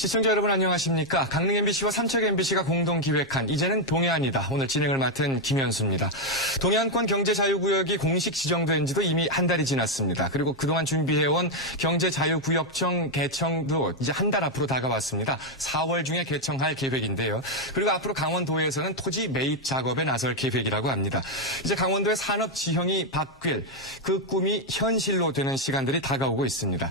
시청자 여러분 안녕하십니까. 강릉 MBC와 삼척 MBC가 공동 기획한 이제는 동해안이다. 오늘 진행을 맡은 김현수입니다. 동해안권 경제자유구역이 공식 지정된 지도 이미 한 달이 지났습니다. 그리고 그동안 준비해온 경제자유구역청 개청도 이제 한 달 앞으로 다가왔습니다. 4월 중에 개청할 계획인데요. 그리고 앞으로 강원도에서는 토지 매입 작업에 나설 계획이라고 합니다. 이제 강원도의 산업 지형이 바뀔 그 꿈이 현실로 되는 시간들이 다가오고 있습니다.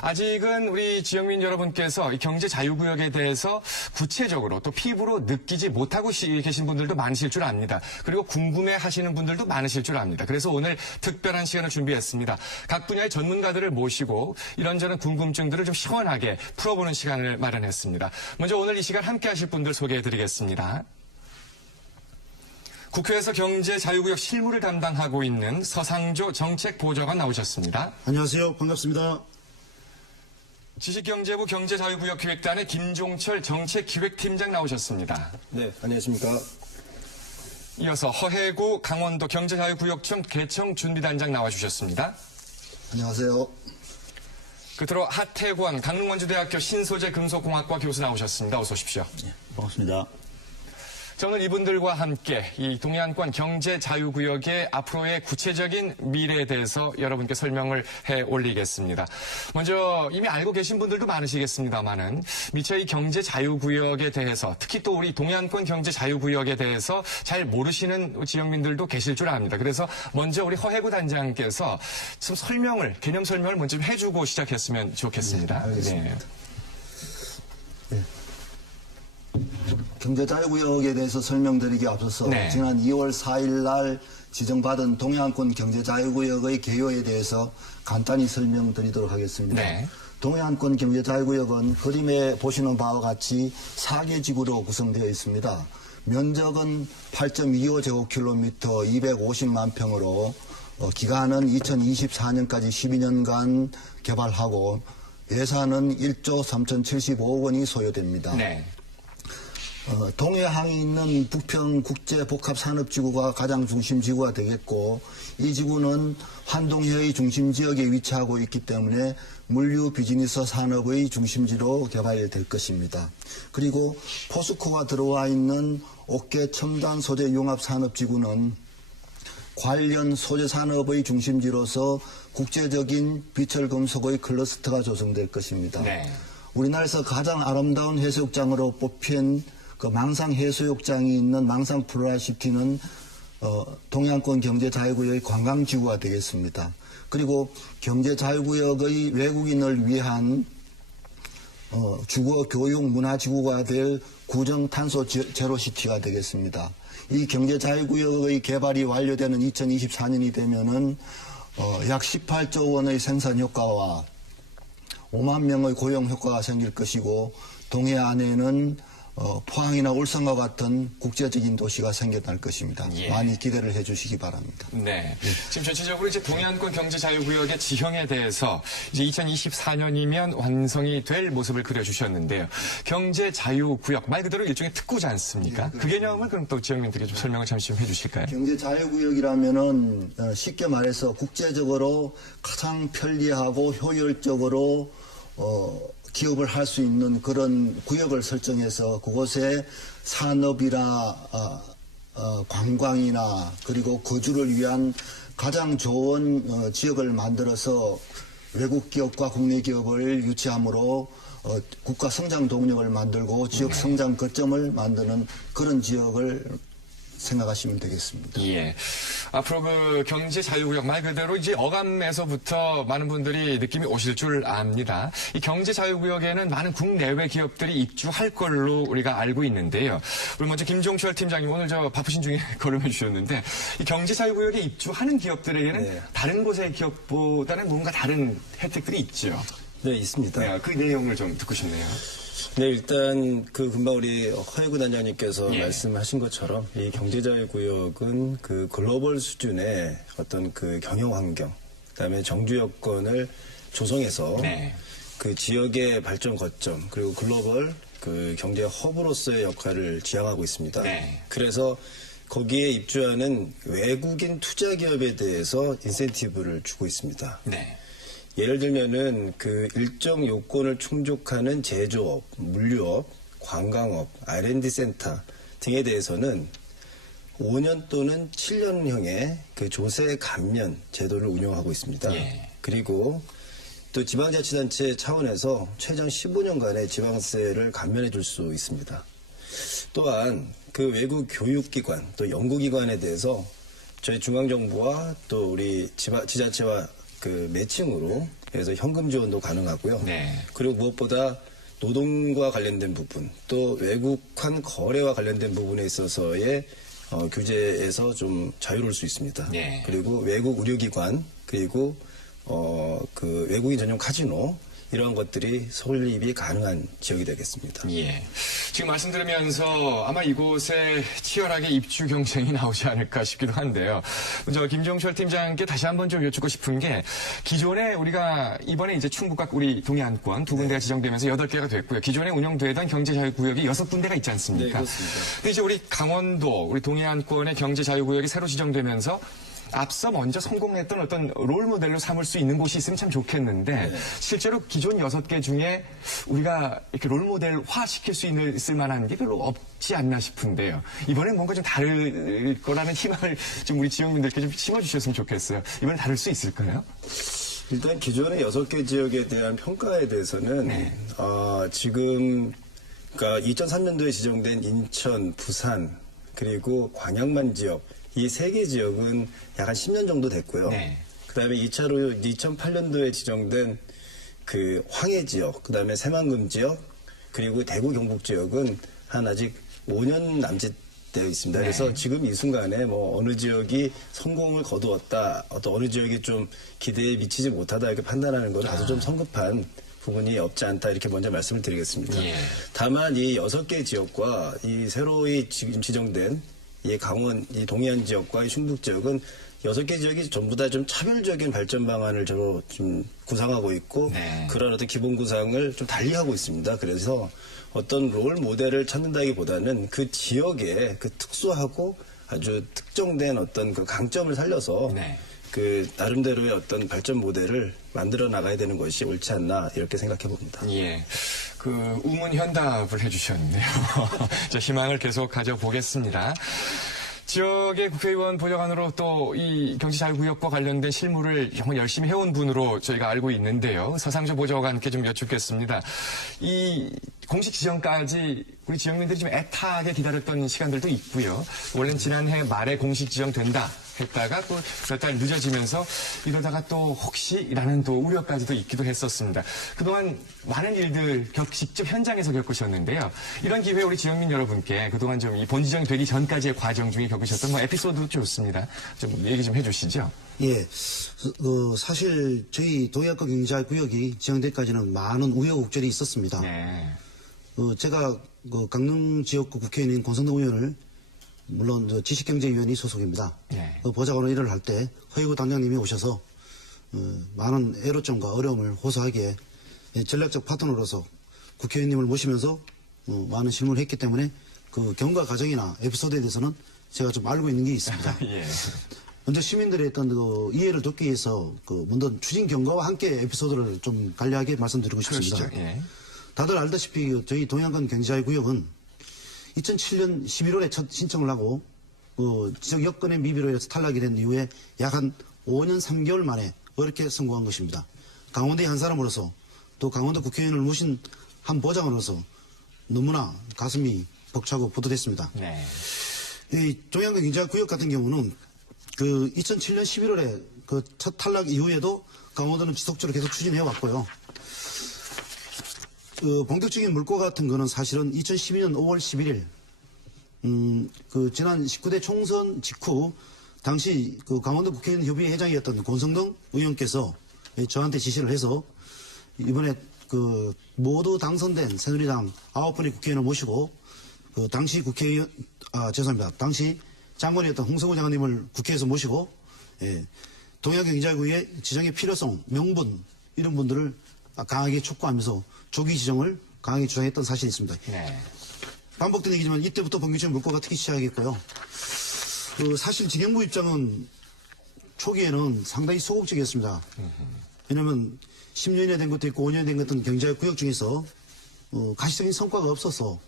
아직은 우리 지역민 여러분께서 이 경제자유구역에 대해서 구체적으로 또 피부로 느끼지 못하고 계신 분들도 많으실 줄 압니다. 그리고 궁금해하시는 분들도 많으실 줄 압니다. 그래서 오늘 특별한 시간을 준비했습니다. 각 분야의 전문가들을 모시고 이런저런 궁금증들을 좀 시원하게 풀어보는 시간을 마련했습니다. 먼저 오늘 이 시간 함께 하실 분들 소개해드리겠습니다. 국회에서 경제자유구역 실무를 담당하고 있는 서상조 정책보좌관 나오셨습니다. 안녕하세요. 반갑습니다. 지식경제부 경제자유구역기획단의 김종철 정책기획팀장 나오셨습니다. 네, 안녕하십니까. 이어서 허해구 강원도 경제자유구역청 개청준비단장 나와주셨습니다. 안녕하세요. 끝으로 하태권 강릉원주대학교 신소재금속공학과 교수 나오셨습니다. 어서 오십시오. 네, 반갑습니다. 저는 이분들과 함께 이 동해안권 경제자유구역의 앞으로의 구체적인 미래에 대해서 여러분께 설명을 해 올리겠습니다. 먼저 이미 알고 계신 분들도 많으시겠습니다만은 미처 이 경제자유구역에 대해서 특히 또 우리 동해안권 경제자유구역에 대해서 잘 모르시는 지역민들도 계실 줄 압니다. 그래서 먼저 우리 허해구 단장께서 좀 개념 설명을 먼저 좀 해주고 시작했으면 좋겠습니다. 네, 알겠습니다. 네. 경제자유구역에 대해서 설명드리기 앞서서 네. 지난 2월 4일 날 지정받은 동해안권 경제자유구역의 개요에 대해서 간단히 설명드리도록 하겠습니다. 네. 동해안권 경제자유구역은 그림에 보시는 바와 같이 4개 지구로 구성되어 있습니다. 면적은 8.25제곱킬로미터 250만 평으로 기간은 2024년까지 12년간 개발하고 예산은 1조 3,075억 원이 소요됩니다. 네. 동해항에 있는 부평 국제복합산업지구가 가장 중심지구가 되겠고 이 지구는 환동해의 중심지역에 위치하고 있기 때문에 물류 비즈니스 산업의 중심지로 개발될 것입니다. 그리고 포스코가 들어와 있는 옥계 첨단 소재 융합산업지구는 관련 소재 산업의 중심지로서 국제적인 비철금속의 클러스터가 조성될 것입니다. 네. 우리나라에서 가장 아름다운 해수욕장으로 뽑힌 그 망상 해수욕장이 있는 망상 플로라시티는 동해안권 경제자유구역의 관광지구가 되겠습니다. 그리고 경제자유구역의 외국인을 위한 주거 교육 문화지구가 될 구정탄소 제로시티가 되겠습니다. 이 경제자유구역의 개발이 완료되는 2024년이 되면은 약 18조 원의 생산 효과와 5만 명의 고용 효과가 생길 것이고 동해안에는 포항이나 울산과 같은 국제적인 도시가 생겨날 것입니다. 예. 많이 기대를 해주시기 바랍니다. 네. 지금 전체적으로 이제 동해안권 경제자유구역의 지형에 대해서 이제 2024년이면 완성이 될 모습을 그려주셨는데요. 경제자유구역 말 그대로 일종의 특구지 않습니까? 그 개념을 그럼 또 지역민들에게 좀 설명을 잠시 좀 해주실까요? 경제자유구역이라면은 쉽게 말해서 국제적으로 가장 편리하고 효율적으로 기업을 할 수 있는 그런 구역을 설정해서 그곳에 산업이나 관광이나 그리고 거주를 위한 가장 좋은 지역을 만들어서 외국 기업과 국내 기업을 유치함으로 국가 성장 동력을 만들고 지역 성장 거점을 만드는 그런 지역을 생각하시면 되겠습니다. 예. 앞으로 그 경제자유구역 말 그대로 이제 어감에서부터 많은 분들이 느낌이 오실 줄 압니다. 이 경제자유구역에는 많은 국내외 기업들이 입주할 걸로 우리가 알고 있는데요. 우리 먼저 김종철 팀장님 오늘 저 바쁘신 중에 거름해 주셨는데 이 경제자유구역에 입주하는 기업들에게는 네. 다른 곳의 기업보다는 뭔가 다른 혜택들이 있죠. 네, 있습니다. 네, 그 내용을 좀 듣고 싶네요. 네, 일단 그 금방 우리 허해구 단장님께서 예. 말씀하신 것처럼 이 경제자유구역은 그 글로벌 수준의 어떤 그 경영 환경, 그다음에 정주 여건을 조성해서 네. 그 지역의 발전 거점 그리고 글로벌 그 경제 허브로서의 역할을 지향하고 있습니다. 네. 그래서 거기에 입주하는 외국인 투자 기업에 대해서 인센티브를 주고 있습니다. 네. 예를 들면은 그 일정 요건을 충족하는 제조업, 물류업, 관광업, R&D 센터 등에 대해서는 5년 또는 7년형의 그 조세 감면 제도를 운영하고 있습니다. 예. 그리고 또 지방자치단체 차원에서 최장 15년간의 지방세를 감면해 줄 수 있습니다. 또한 그 외국 교육기관 또 연구기관에 대해서 저희 중앙정부와 또 우리 지자체와 그 매칭으로 해서 현금 지원도 가능하고요. 네. 그리고 무엇보다 노동과 관련된 부분 또 외국환 거래와 관련된 부분에 있어서의 규제에서 좀 자유로울 수 있습니다. 네. 그리고 외국 의료기관 그리고 그 외국인 전용 카지노 이러한 것들이 설립이 가능한 지역이 되겠습니다. 예. 지금 말씀 들으면서 아마 이곳에 치열하게 입주 경쟁이 나오지 않을까 싶기도 한데요. 저 김종철 팀장께 다시 한번 좀 여쭙고 싶은 게 기존에 우리가 이번에 이제 충북과 우리 동해안권 두 군데가 지정되면서 8개가 됐고요. 기존에 운영되던 경제자유구역이 6군데가 있지 않습니까? 네, 그렇습니다. 근데 이제 우리 강원도, 우리 동해안권의 경제자유구역이 새로 지정되면서 앞서 먼저 성공했던 어떤 롤모델로 삼을 수 있는 곳이 있으면 참 좋겠는데 실제로 기존 6개 중에 우리가 이렇게 롤모델화 시킬 수 있을 만한 게 별로 없지 않나 싶은데요. 이번엔 뭔가 좀 다를 거라는 희망을 좀 우리 지역민들께 좀 심어주셨으면 좋겠어요. 이번엔 다를 수 있을까요? 일단 기존의 6개 지역에 대한 평가에 대해서는 지금 그러니까 2003년도에 지정된 인천, 부산 그리고 광양만 지역 이 3개 지역은 약 한 10년 정도 됐고요. 네. 그다음에 2차로 2008년도에 지정된 그 황해 지역, 그다음에 새만금 지역, 그리고 대구 경북 지역은 한 아직 5년 남짓 되어 있습니다. 네. 그래서 지금 이 순간에 뭐 어느 지역이 성공을 거두었다, 어느 지역이 좀 기대에 미치지 못하다 이렇게 판단하는 건 다소 좀 성급한 부분이 없지 않다 이렇게 먼저 말씀을 드리겠습니다. 예. 다만 이 6개 지역과 이 새로이 지금 지정된 이 강원, 이 동해안 지역과 이 충북 지역은 6개 지역이 전부 다 좀 차별적인 발전 방안을 좀 구상하고 있고 네. 그런 어떤 기본 구상을 좀 달리하고 있습니다. 그래서 어떤 롤 모델을 찾는다기보다는 그 지역의 그 특수하고 아주 특정된 어떤 그 강점을 살려서 네. 그 나름대로의 어떤 발전 모델을 만들어 나가야 되는 것이 옳지 않나 이렇게 생각해 봅니다. 예. 그 우문현답을 해주셨네요. 저 희망을 계속 가져보겠습니다. 지역의 국회의원 보좌관으로 또 이 경제자유구역과 관련된 실무를 정말 열심히 해온 분으로 저희가 알고 있는데요. 서상조 보좌관께 좀 여쭙겠습니다. 이 공식 지정까지 우리 지역민들이 좀 애타게 기다렸던 시간들도 있고요. 원래는 지난해 말에 공식 지정된다 했다가 또 몇 달 늦어지면서 이러다가 또 혹시라는 또 우려까지도 있기도 했었습니다. 그동안 많은 일들 직접 현장에서 겪으셨는데요. 이런 기회에 우리 지역민 여러분께 그동안 좀 이 본지정이 되기 전까지의 과정 중에 겪으셨던 뭐 에피소드도 좋습니다. 좀 얘기 좀 해주시죠. 예, 사실 저희 동해안권 경제자유구역이 지정되기까지는 많은 우여곡절이 있었습니다. 네. 제가 강릉 지역구 국회의원인 권성동 의원을 물론 지식경제위원회 소속입니다. 네. 보좌관으로 일을 할 때 허이구 단장님이 오셔서 많은 애로점과 어려움을 호소하기에 전략적 파트너로서 국회의원님을 모시면서 많은 질문을 했기 때문에 그 경과 과정이나 에피소드에 대해서는 제가 좀 알고 있는 게 있습니다. 예. 먼저 시민들의 어떤 그 이해를 돕기 위해서 먼저 추진 경과와 함께 에피소드를 좀 간략하게 말씀드리고 싶습니다. 그러시죠. 예. 다들 알다시피 저희 동해안권 경제자유구역은 2007년 11월에 첫 신청을 하고 지적 여건의 미비로 해서 탈락이 된 이후에 약 한 5년 3개월 만에 어렵게 성공한 것입니다. 강원도의 한 사람으로서 또 강원도 국회의원을 모신 한 보좌관으로서 너무나 가슴이 벅차고 뿌듯했습니다. 네. 이 동해안권 경제구역 같은 경우는 그 2007년 11월에 그 첫 탈락 이후에도 강원도는 지속적으로 계속 추진해 왔고요. 본격적인 물꼬 같은 거는 사실은 2012년 5월 11일, 지난 19대 총선 직후, 당시 그 강원도 국회의원 협의회 회장이었던 권성동 의원께서 저한테 지시를 해서 이번에 그 모두 당선된 새누리당 9분의 국회의원을 모시고 그 당시 국회의원, 죄송합니다. 당시 장관이었던 홍성우 장관님을 국회에서 모시고, 동해안권 경제구역의 지정의 필요성, 명분, 이런 분들을 강하게 촉구하면서 조기 지정을 강하게 주장했던 사실이 있습니다. 네. 반복된 얘기지만 이때부터 본격적인 물꼬가 트기 시작했고요. 사실 진행부 입장은 초기에는 상당히 소극적이었습니다. 왜냐하면 10년이 된 것도 있고 5년이 된 것도 경제적 구역 중에서 가시적인 성과가 없어서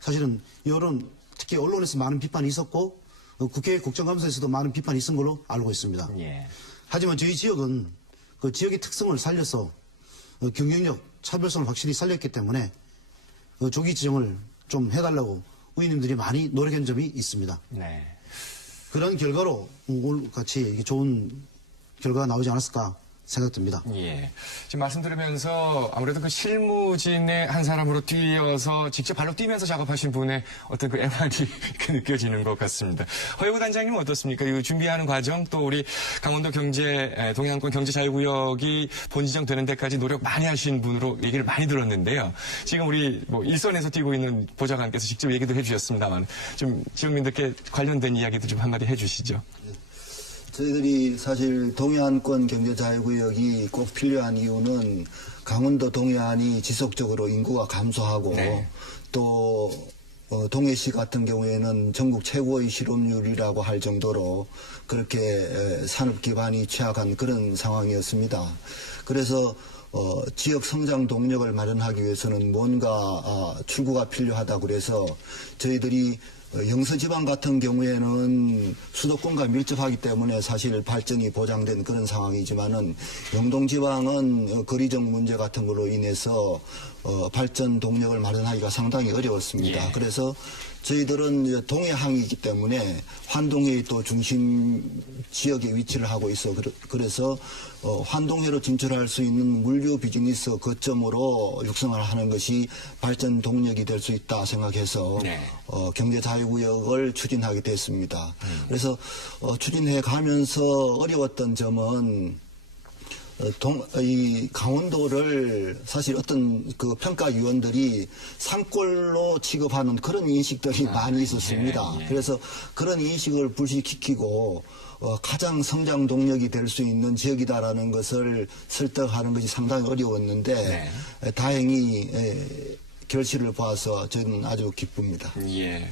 사실은 여론, 특히 언론에서 많은 비판이 있었고 국회 국정감사에서도 많은 비판이 있은 걸로 알고 있습니다. 예. 하지만 저희 지역은 그 지역의 특성을 살려서 경쟁력, 차별성을 확실히 살렸기 때문에 조기 지정을 좀 해달라고 의원님들이 많이 노력한 점이 있습니다. 네. 그런 결과로 오늘 같이 좋은 결과가 나오지 않았을까 생각됩니다. 예. 지금 말씀 들으면서 아무래도 그 실무진의 한 사람으로 뛰어서 직접 발로 뛰면서 작업하신 분의 어떤 그 애환이 이렇게 느껴지는 것 같습니다. 허영우 단장님은 어떻습니까? 이 준비하는 과정 또 우리 강원도 동해안권 경제자유구역이 본지정되는 데까지 노력 많이 하신 분으로 얘기를 많이 들었는데요. 지금 우리 뭐 일선에서 뛰고 있는 보좌관께서 직접 얘기도 해주셨습니다만 좀 지역민들께 관련된 이야기도 좀 한마디 해주시죠. 저희들이 사실 동해안권 경제자유구역이 꼭 필요한 이유는 강원도 동해안이 지속적으로 인구가 감소하고 네. 또 동해시 같은 경우에는 전국 최고의 실업률이라고 할 정도로 그렇게 산업 기반이 취약한 그런 상황이었습니다. 그래서 지역 성장 동력을 마련하기 위해서는 뭔가 출구가 필요하다고 그래서 저희들이 영서지방 같은 경우에는 수도권과 밀접하기 때문에 사실 발전이 보장된 그런 상황이지만은 영동지방은 거리적 문제 같은 걸로 인해서 발전 동력을 마련하기가 상당히 어려웠습니다. 예. 그래서 저희들은 이제 동해항이기 때문에 환동해의 또 중심 지역에 위치를 하고 있어 그래서 환동해로 진출할 수 있는 물류 비즈니스 거점으로 육성을 하는 것이 발전 동력이 될 수 있다 생각해서 네. 경제자유구역을 추진하게 됐습니다. 그래서 추진해 가면서 어려웠던 점은 이 강원도를 사실 어떤 그 평가위원들이 산골로 취급하는 그런 인식들이 많이 있었습니다. 예, 예. 그래서 그런 인식을 불식시키고 가장 성장 동력이 될 수 있는 지역이다라는 것을 설득하는 것이 상당히 어려웠는데 다행히 결실을 봐서 저는 아주 기쁩니다. 예.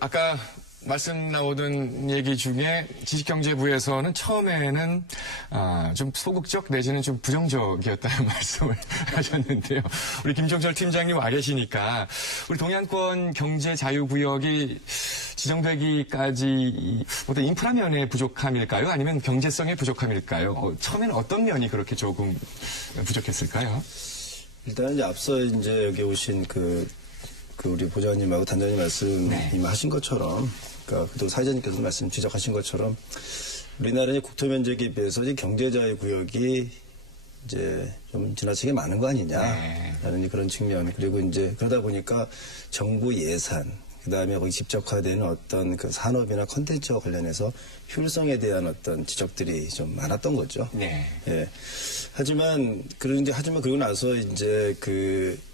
아까 말씀 나오던 얘기 중에 지식경제부에서는 처음에는 좀 소극적 내지는 좀 부정적이었다는 말씀을 하셨는데요. 우리 김종철 팀장님 와 계시니까 우리 동해안권 경제자유구역이 지정되기까지 어떤 인프라 면의 부족함일까요? 아니면 경제성의 부족함일까요? 처음에는 어떤 면이 그렇게 조금 부족했을까요? 일단 이제 앞서 이제 여기 오신 우리 보좌관님하고 단장님 말씀 이미 하신 것처럼, 그러니까 또 사회자님께서 말씀 지적하신 것처럼 우리나라의 국토 면적에 비해서 이제 경제자유구역이 이제 좀 지나치게 많은 거 아니냐라는 그런 측면, 그리고 이제 그러다 보니까 정부 예산, 그 다음에 거기 집적화되는 어떤 그 산업이나 컨텐츠와 관련해서 효율성에 대한 어떤 지적들이 좀 많았던 거죠. 네. 예. 하지만 그러고 나서 이제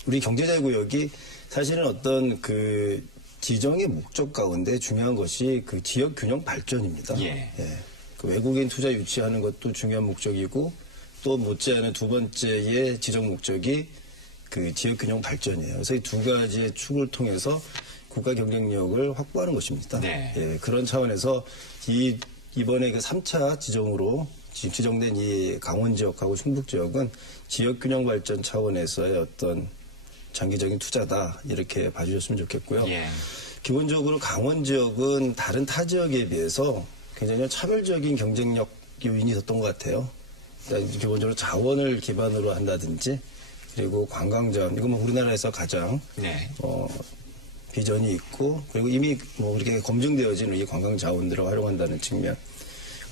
우리 경제자유구역이 사실은 어떤 지정의 목적 가운데 중요한 것이 지역 균형 발전입니다. 예. 그 외국인 투자 유치하는 것도 중요한 목적이고 또 못지않은 두 번째의 지정 목적이 지역 균형 발전이에요. 그래서 이 두 가지의 축을 통해서 국가 경쟁력을 확보하는 것입니다. 네. 예, 그런 차원에서 이번에 3차 지정으로 지정된 이 강원 지역하고 충북 지역은 지역 균형 발전 차원에서의 어떤 장기적인 투자다, 이렇게 봐주셨으면 좋겠고요. 예. 기본적으로 강원 지역은 다른 타 지역에 비해서 굉장히 차별적인 경쟁력 요인이 있었던 것 같아요. 일단 기본적으로 자원을 기반으로 한다든지, 그리고 관광자원, 이건 우리나라에서 가장 비전이 있고, 그리고 이미 그렇게 검증되어진 이 관광 자원들을 활용한다는 측면,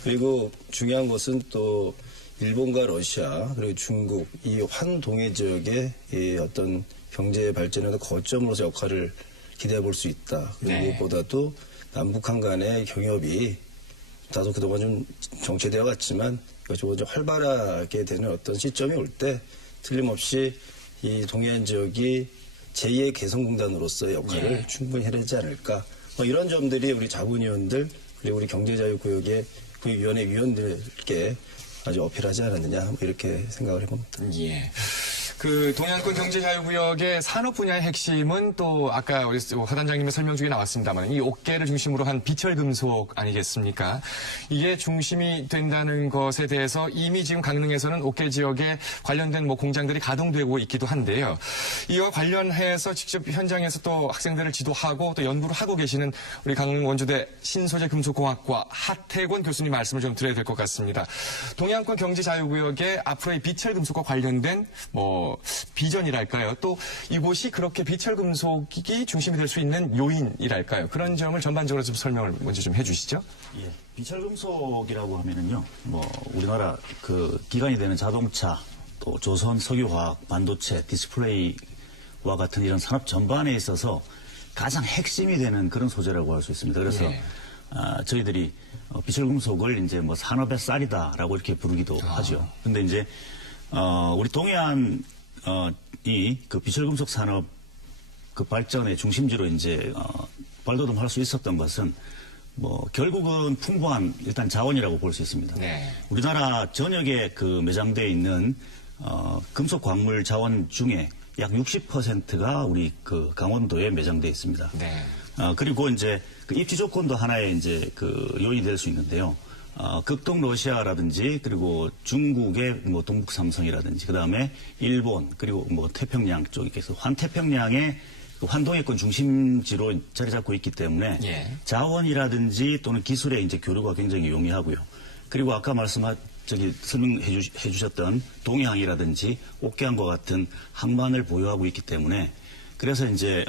그리고 중요한 것은 또 일본과 러시아 그리고 중국 이 환동해 지역의 이 어떤 경제 발전의 거점으로서 역할을 기대해 볼 수 있다. 그리고 무엇보다도 남북한 간의 경협이 다소 그동안 좀 정체되어 갔지만 이것이 좀 활발하게 되는 어떤 시점이 올 때 틀림없이 이 동해안 지역이 제2의 개성공단으로서의 역할을 충분히 해내지 않을까. 이런 점들이 우리 자문위원들 그리고 우리 경제자유구역의 구역위원회 위원들께 아주 어필하지 않았느냐, 이렇게 생각을 해봅니다. 예. 그 동해안권 경제자유구역의 산업 분야의 핵심은 또 아까 우리 허 단장님의 설명 중에 나왔습니다만 이 옥계를 중심으로 한 비철금속 아니겠습니까? 이게 중심이 된다는 것에 대해서 이미 지금 강릉에서는 옥계 지역에 관련된 뭐 공장들이 가동되고 있기도 한데요. 이와 관련해서 직접 현장에서 또 학생들을 지도하고 또 연구를 하고 계시는 우리 강릉 원주대 신소재금속공학과 하태권 교수님 말씀을 좀 드려야 될 것 같습니다. 동해안권 경제자유구역의 앞으로의 비철금속과 관련된 뭐 비전이랄까요? 또 이곳이 그렇게 비철금속이 중심이 될 수 있는 요인이랄까요? 그런 점을 전반적으로 좀 설명을 먼저 좀 해주시죠. 예, 비철금속이라고 하면은요, 뭐 우리나라 그 기관이 되는 자동차, 또 조선 석유화학, 반도체, 디스플레이와 같은 이런 산업 전반에 있어서 가장 핵심이 되는 그런 소재라고 할 수 있습니다. 그래서 예. 저희들이 비철금속을 이제 뭐 산업의 쌀이다라고 이렇게 부르기도 하죠. 근데 이제 우리 동해안 이 그 비철금속 산업 그 발전의 중심지로 이제 발돋움할 수 있었던 것은 뭐 결국은 풍부한 일단 자원이라고 볼 수 있습니다. 네. 우리나라 전역에 그 매장되어 있는 금속 광물 자원 중에 약 60%가 우리 그 강원도에 매장되어 있습니다. 네. 그리고 이제 그 입지 조건도 하나의 이제 그 요인이 될 수 있는데요. 극동 러시아라든지 그리고 중국의 뭐 동북 삼성이라든지 그다음에 일본 그리고 뭐 태평양 쪽에서 환태평양의 그 환동해권 중심지로 자리 잡고 있기 때문에 예. 자원이라든지 또는 기술의 이제 교류가 굉장히 용이하고요. 그리고 아까 설명해 주셨던 동해항이라든지 옥계항과 같은 항만을 보유하고 있기 때문에 그래서 이제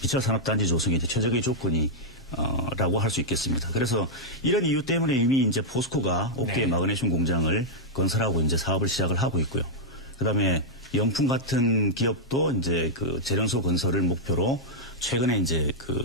비철 산업단지 조성이 이제 최적의 조건이 라고 할 수 있겠습니다. 그래서 이런 이유 때문에 이미 이제 포스코가 옥계 네. 마그네슘 공장을 건설하고 이제 사업을 시작을 하고 있고요. 그다음에 영풍 같은 기업도 이제 그 재련소 건설을 목표로 최근에 이제 그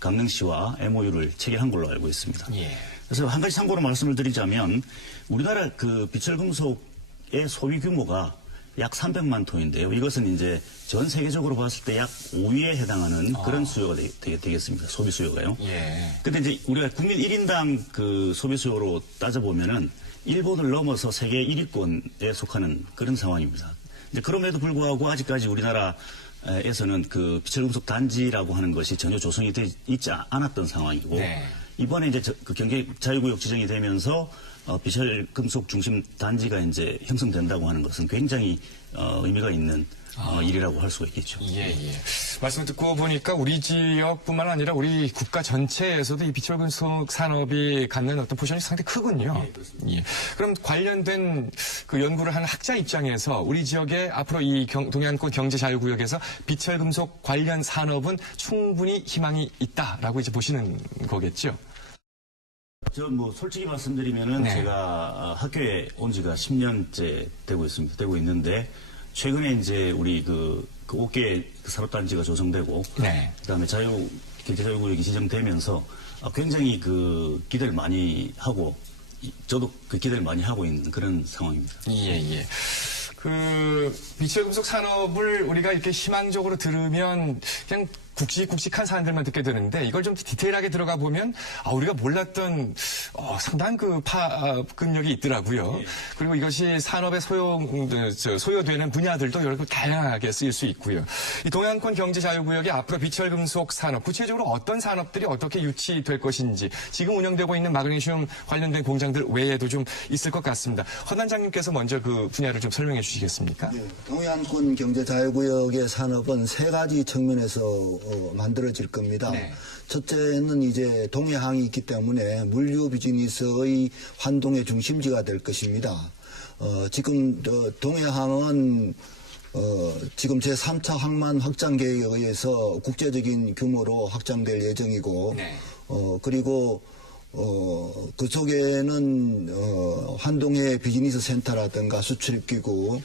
강릉시와 MOU를 체결한 걸로 알고 있습니다. 예. 그래서 한 가지 참고로 말씀을 드리자면 우리나라 그 비철금속의 소비 규모가 약 300만 톤인데요. 이것은 이제 전 세계적으로 봤을 때 약 5위에 해당하는 그런 수요가 되겠습니다. 소비 수요가요. 예. 근데 이제 우리가 국민 1인당 그 소비 수요로 따져보면은 일본을 넘어서 세계 1위권에 속하는 그런 상황입니다. 이제 그럼에도 불구하고 아직까지 우리나라에서는 그 비철금속 단지라고 하는 것이 전혀 조성이 되어 있지 않았던 상황이고 네. 이번에 이제 그 경제 자유구역 지정이 되면서 비철금속 중심 단지가 이제 형성된다고 하는 것은 굉장히 의미가 있는 일이라고 할 수가 있겠죠. 예, 예. 말씀 듣고 보니까 우리 지역뿐만 아니라 우리 국가 전체에서도 이 비철금속 산업이 갖는 어떤 포션이 상당히 크군요. 예. 그럼 관련된 그 연구를 하는 학자 입장에서 우리 지역에 앞으로 이 동해안권 경제자유구역에서 비철금속 관련 산업은 충분히 희망이 있다라고 이제 보시는 거겠죠. 저 뭐 솔직히 말씀드리면은 네. 제가 학교에 온 지가 10년째 되고 있는데 최근에 이제 우리 그 옥계 산업단지가 조성되고 네. 그다음에 경제자유구역이 지정되면서 굉장히 그 기대를 많이 하고 저도 그 기대를 많이 하고 있는 그런 상황입니다. 예, 예. 그 비철금속 산업을 우리가 이렇게 희망적으로 들으면 그냥 굵직굵직한 사람들만 듣게 되는데 이걸 좀 디테일하게 들어가 보면 우리가 몰랐던 상당한 그 파급력이 있더라고요. 그리고 이것이 산업에 소요되는 분야들도 여러 다양하게 쓰일 수 있고요. 이 동해안권 경제자유구역이 앞으로 비철금속 산업 구체적으로 어떤 산업들이 어떻게 유치될 것인지 지금 운영되고 있는 마그네슘 관련된 공장들 외에도 좀 있을 것 같습니다. 허 단장님께서 먼저 그 분야를 좀 설명해 주시겠습니까? 네, 동해안권 경제자유구역의 산업은 세 가지 측면에서 만들어질 겁니다. 네. 첫째는 이제 동해항이 있기 때문에 물류 비즈니스의 환동의 중심지가 될 것입니다. 지금 동해항은 지금 제3차 항만 확장 계획에 의해서 국제적인 규모로 확장될 예정이고, 네. 그리고 그 속에는 환동해 비즈니스 센터라든가 수출입기구,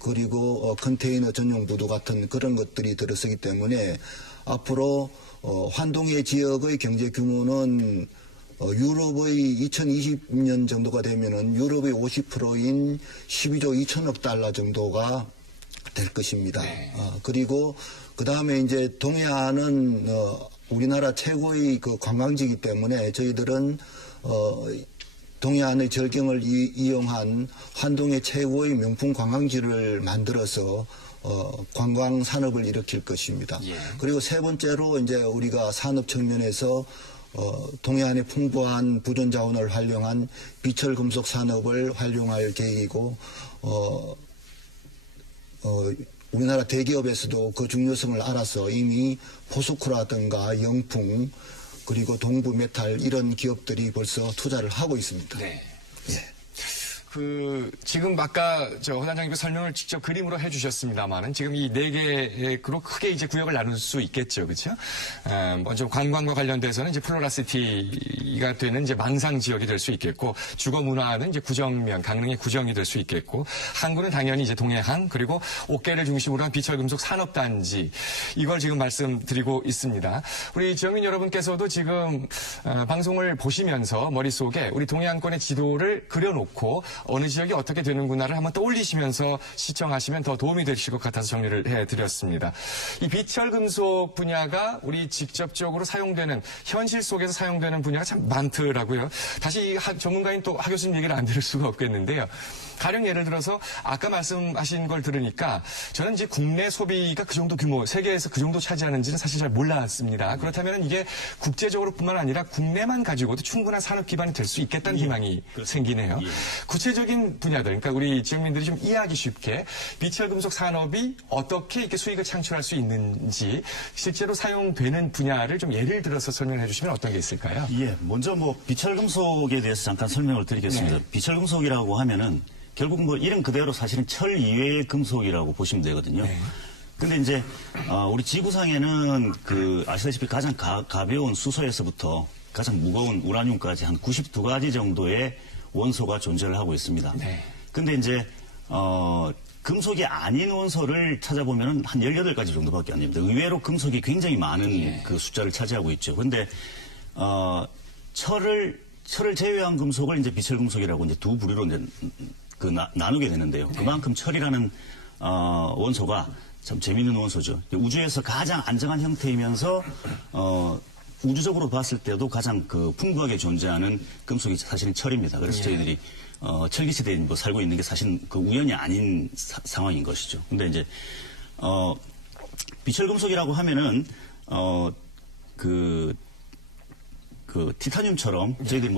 그리고 컨테이너 전용 부두 같은 그런 것들이 들어서기 때문에 앞으로 환동해 지역의 경제 규모는 유럽의 2020년 정도가 되면은 유럽의 50%인 12조 2천억 달러 정도가 될 것입니다. 네. 그리고 그 다음에 이제 동해안은 우리나라 최고의 그 관광지이기 때문에 저희들은 동해안의 절경을 이용한 환동의 최고의 명품 관광지를 만들어서 관광 산업을 일으킬 것입니다. 예. 그리고 세 번째로 이제 우리가 산업 측면에서 동해안의 풍부한 부존 자원을 활용한 비철 금속 산업을 활용할 계획이고 우리나라 대기업에서도 그 중요성을 알아서 이미 포스코라든가 영풍 그리고 동부 메탈 이런 기업들이 벌써 투자를 하고 있습니다. 네. 예. 지금 아까 허 단장님이 설명을 직접 그림으로 해주셨습니다만은 지금 이 네 개로 크게 이제 구역을 나눌 수 있겠죠. 그렇죠? 먼저 관광과 관련돼서는 이제 플로라시티가 되는 이제 망상 지역이 될 수 있겠고, 주거 문화는 이제 구정면, 강릉의 구정이 될 수 있겠고, 항구는 당연히 이제 동해항, 그리고 옥계를 중심으로 한 비철금속 산업단지, 이걸 지금 말씀드리고 있습니다. 우리 지역민 여러분께서도 지금 방송을 보시면서 머릿속에 우리 동해안권의 지도를 그려놓고 어느 지역이 어떻게 되는구나를 한번 떠올리시면서 시청하시면 더 도움이 되실 것 같아서 정리를 해드렸습니다. 이 비철금속 분야가 우리 직접적으로 사용되는, 현실 속에서 사용되는 분야가 참 많더라고요. 다시 전문가인 또 하 교수님 얘기를 안 들을 수가 없겠는데요. 가령 예를 들어서 아까 말씀하신 걸 들으니까 저는 이제 국내 소비가 그 정도 규모, 세계에서 그 정도 차지하는지는 사실 잘 몰랐습니다. 그렇다면 이게 국제적으로뿐만 아니라 국내만 가지고도 충분한 산업 기반이 될 수 있겠다는 희망이 생기네요. 구체적인 분야들, 그러니까 우리 지역민들이 좀 이해하기 쉽게 비철금속 산업이 어떻게 이렇게 수익을 창출할 수 있는지 실제로 사용되는 분야를 좀 예를 들어서 설명해 주시면 어떤 게 있을까요? 예, 먼저 비철금속에 대해서 잠깐 설명을 드리겠습니다. 네. 비철금속이라고 하면은 결국 이름 그대로 사실은 철 이외의 금속이라고 보시면 되거든요. 근데 이제 우리 지구상에는 아시다시피 가장 가벼운 수소에서부터 가장 무거운 우라늄까지 한 92가지 정도의 원소가 존재를 하고 있습니다. 네. 근데 이제 금속이 아닌 원소를 찾아보면 한 18가지 정도밖에 안 됩니다. 의외로 금속이 굉장히 많은 그 숫자를 차지하고 있죠. 근데 철을 제외한 금속을 이제 비철금속이라고 이제 두 부류로 이제 나누게 되는데요. 그만큼 철이라는 원소가 참 재미있는 원소죠. 우주에서 가장 안정한 형태이면서 우주적으로 봤을 때도 가장 풍부하게 존재하는 금속이 사실은 철입니다. 그래서 저희들이 철기 시대에 살고 있는 게 사실 우연이 아닌 상황인 것이죠. 근데 이제 비철금속이라고 하면은 티타늄처럼 저희들이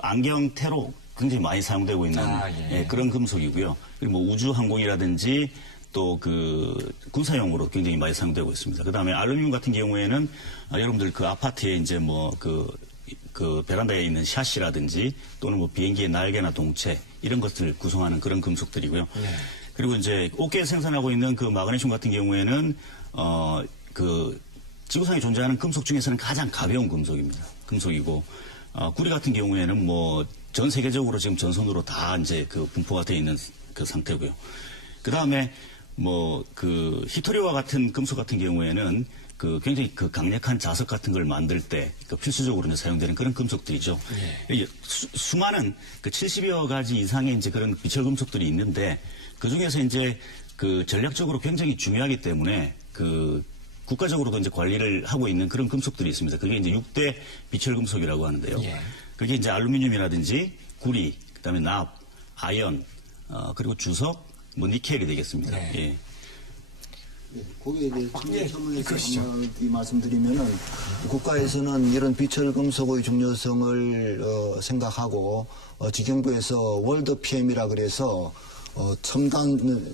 안경 테로 굉장히 많이 사용되고 있는 그런 금속이고요. 그리고 우주 항공이라든지 또 군사용으로 굉장히 많이 사용되고 있습니다. 그 다음에 알루미늄 같은 경우에는 여러분들 아파트에 이제 베란다에 있는 샤시라든지 또는 비행기의 날개나 동체 이런 것들을 구성하는 그런 금속들이고요. 그리고 이제 옥계에 생산하고 있는 마그네슘 같은 경우에는 지구상에 존재하는 금속 중에서는 가장 가벼운 금속이고 구리 같은 경우에는 전 세계적으로 지금 전선으로 다 이제 분포가 되어 있는 상태고요. 그 다음에 히토리와 같은 금속 같은 경우에는 굉장히 강력한 자석 같은 걸 만들 때 필수적으로 이제 사용되는 그런 금속들이죠. 수많은 70여 가지 이상의 이제 그런 비철금속들이 있는데 그 중에서 이제 전략적으로 굉장히 중요하기 때문에 국가적으로도 이제 관리를 하고 있는 그런 금속들이 있습니다. 그게 이제 6대 비철금속이라고 하는데요. 그게 이제 알루미늄이라든지 구리, 그다음에 납, 아연, 그리고 주석, 니켈이 되겠습니다. 예. 거기에 대해 설명해서 한마디 말씀드리면은 국가에서는 이런 비철금속의 중요성을 생각하고 지경부에서 월드 PM이라 그래서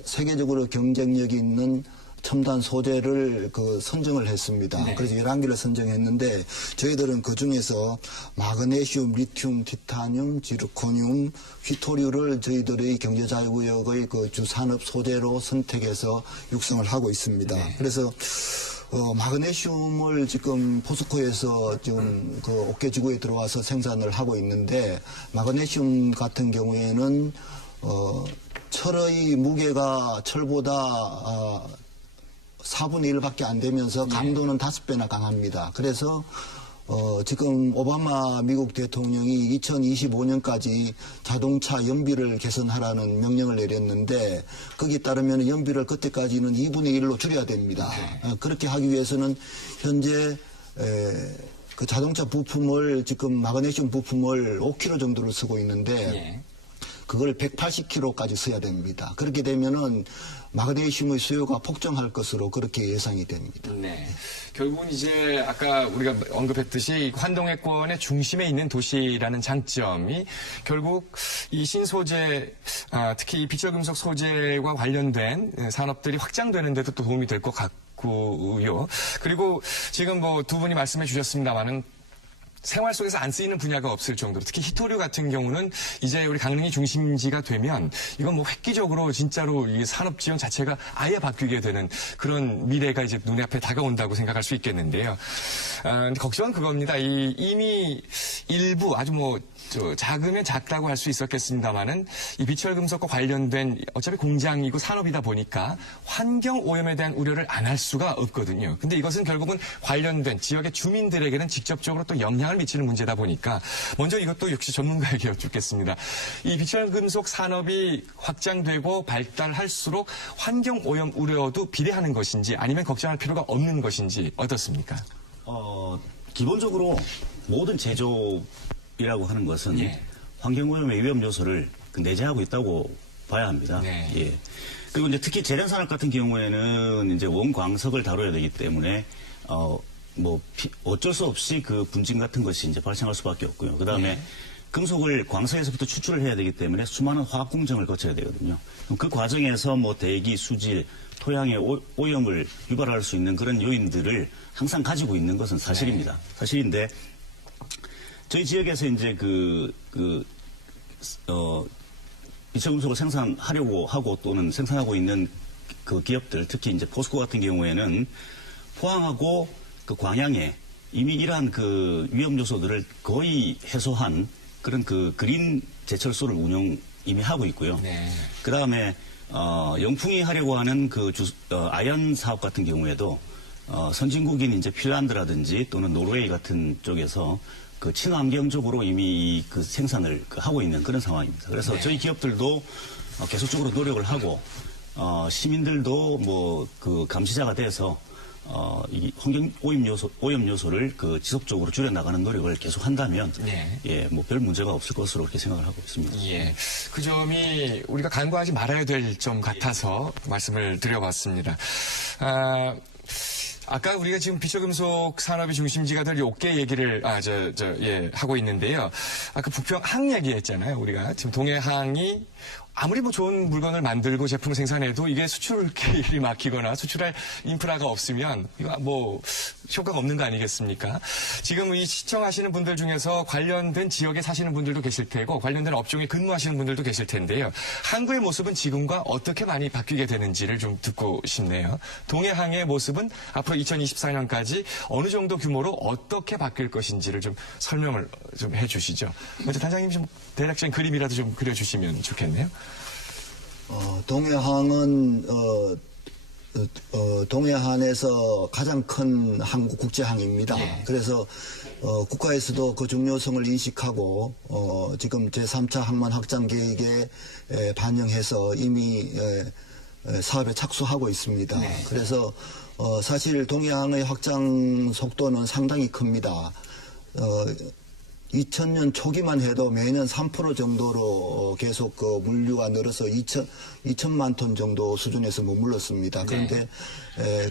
세계적으로 경쟁력이 있는 첨단 소재를 선정을 했습니다. 그래서 11개를 선정했는데 저희들은 그 중에서 마그네슘, 리튬, 티타늄, 지르코늄, 휘토류를 저희들의 경제자유구역의 주산업 소재로 선택해서 육성을 하고 있습니다. 그래서 마그네슘을 지금 포스코에서 지금 옥계지구에 들어와서 생산을 하고 있는데 마그네슘 같은 경우에는 철의 무게가 철보다 4분의 1밖에 안 되면서 강도는 5배나 강합니다. 그래서 지금 오바마 미국 대통령이 2025년까지 자동차 연비를 개선하라는 명령을 내렸는데 거기에 따르면 연비를 그때까지는 2분의 1로 줄여야 됩니다. 그렇게 하기 위해서는 현재 그 자동차 부품을 지금 마그네슘 부품을 5kg 정도를 쓰고 있는데 예. 그걸 180kg까지 써야 됩니다. 그렇게 되면은 마그네슘의 수요가 폭증할 것으로 그렇게 예상이 됩니다. 네. 결국은 이제 아까 우리가 언급했듯이 환동해권의 중심에 있는 도시라는 장점이 결국 이 신소재, 특히 이 비철금속 소재와 관련된 산업들이 확장되는데도 또 도움이 될 것 같고요. 그리고 지금 뭐 두 분이 말씀해 주셨습니다마는 생활 속에서 안 쓰이는 분야가 없을 정도로 특히 히토류 같은 경우는 이제 우리 강릉이 중심지가 되면 이건 뭐 획기적으로 진짜로 이 산업 지형 자체가 아예 바뀌게 되는 그런 미래가 이제 눈에 앞에 다가온다고 생각할 수 있겠는데요. 근데 걱정은 그겁니다. 이미 일부 아주 뭐 작으면 작다고 할 수 있었겠습니다만은 이 비철금속과 관련된 어차피 공장이고 산업이다 보니까 환경 오염에 대한 우려를 안 할 수가 없거든요. 근데 이것은 결국은 관련된 지역의 주민들에게는 직접적으로 또 영향을 미치는 문제다 보니까 먼저 이것도 역시 전문가에게 여쭙겠습니다. 이 비철금속 산업이 확장되고 발달할수록 환경 오염 우려도 비례하는 것인지 아니면 걱정할 필요가 없는 것인지 어떻습니까? 기본적으로 모든 제조업이라고 하는 것은 예. 환경오염의 위험 요소를 내재하고 있다고 봐야 합니다. 네. 예. 그리고 이제 특히 재련산업 같은 경우에는 이제 원광석을 다뤄야 되기 때문에 어쩔 수 없이 그 분진 같은 것이 이제 발생할 수밖에 없고요. 그다음에 네. 금속을 광석에서부터 추출을 해야 되기 때문에 수많은 화학 공정을 거쳐야 되거든요. 그럼 그 과정에서 뭐 대기, 수질, 토양의 오염을 유발할 수 있는 그런 요인들을 항상 가지고 있는 것은 사실입니다. 네. 사실인데 저희 지역에서 이제 비철금속을 생산하려고 하고 또는 생산하고 있는 그 기업들, 특히 이제 포스코 같은 경우에는 포항하고 그 광양에 이미 이러한 그 위험 요소들을 거의 해소한 그런 그 그린 제철소를 이미 하고 있고요. 네. 그 다음에 영풍이 하려고 하는 아연 사업 같은 경우에도 선진국인 이제 핀란드라든지 또는 노르웨이 같은 쪽에서 그 친환경적으로 이미 그 생산을 하고 있는 그런 상황입니다. 그래서 네. 저희 기업들도 계속적으로 노력을 하고 시민들도 뭐 그 감시자가 돼서 이 환경 오염 요소를 그 지속적으로 줄여 나가는 노력을 계속 한다면 네. 예, 뭐 별 문제가 없을 것으로 그렇게 생각을 하고 있습니다. 예. 그 점이 우리가 간과하지 말아야 될 점 같아서 말씀을 드려봤습니다. 아까 우리가 지금 비철금속 산업의 중심지가 될 요게 얘기를, 하고 있는데요. 아까 부평항 얘기했잖아요. 우리가 지금 동해항이 아무리 뭐 좋은 물건을 만들고 제품을 생산해도 이게 수출길이 막히거나 수출할 인프라가 없으면 이거 뭐 효과가 없는 거 아니겠습니까? 지금 이 시청하시는 분들 중에서 관련된 지역에 사시는 분들도 계실 테고 관련된 업종에 근무하시는 분들도 계실 텐데요. 항구의 모습은 지금과 어떻게 많이 바뀌게 되는지를 좀 듣고 싶네요. 동해항의 모습은 앞으로 2024년까지 어느 정도 규모로 어떻게 바뀔 것인지를 좀 설명을 좀 해주시죠. 먼저 단장님 좀 대략적인 그림이라도 좀 그려주시면 좋겠네요. 동해항은 동해안에서 가장 큰 항구 국제항입니다. 예. 그래서 국가에서도 그 중요성을 인식하고 지금 제3차 항만 확장 계획에 반영해서 이미 사업에 착수하고 있습니다. 네. 그래서 사실 동해항의 확장 속도는 상당히 큽니다. 2000년 초기만 해도 매년 3% 정도로 계속 그 물류가 늘어서 2천만 톤 정도 수준에서 머물렀습니다. 그런데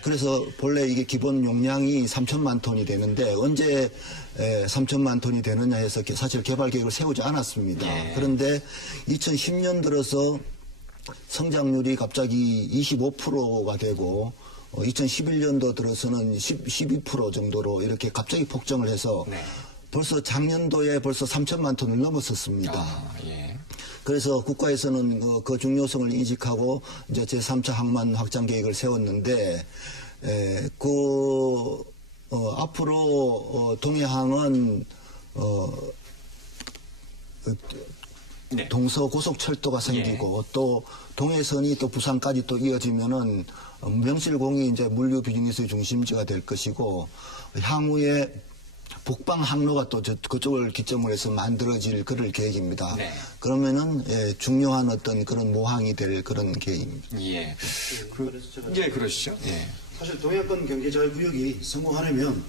그래서 본래 이게 기본 용량이 3천만 톤이 되는데 언제 3천만 톤이 되느냐 해서 사실 개발 계획을 세우지 않았습니다. 그런데 2010년 들어서 성장률이 갑자기 25%가 되고 2011년도 들어서는 12% 정도로 이렇게 갑자기 폭증을 해서 벌써 작년도에 벌써 3천만 톤을 넘었었습니다. 예. 그래서 국가에서는 그 중요성을 인식하고 이제 제3차 항만 확장 계획을 세웠는데 앞으로 동해항은 네. 동서 고속철도가 생기고 또 동해선이 또 부산까지 또 이어지면은 명실공히 이제 물류 비즈니스의 중심지가 될 것이고 향후에 북방 항로가 또 그쪽을 기점으로 해서 만들어질 그럴 계획입니다. 네. 그러면은 중요한 어떤 그런 모항이 될 그런 계획입니다. 예. 그러시죠. 예. 사실 동해권 경제자유구역이 성공하려면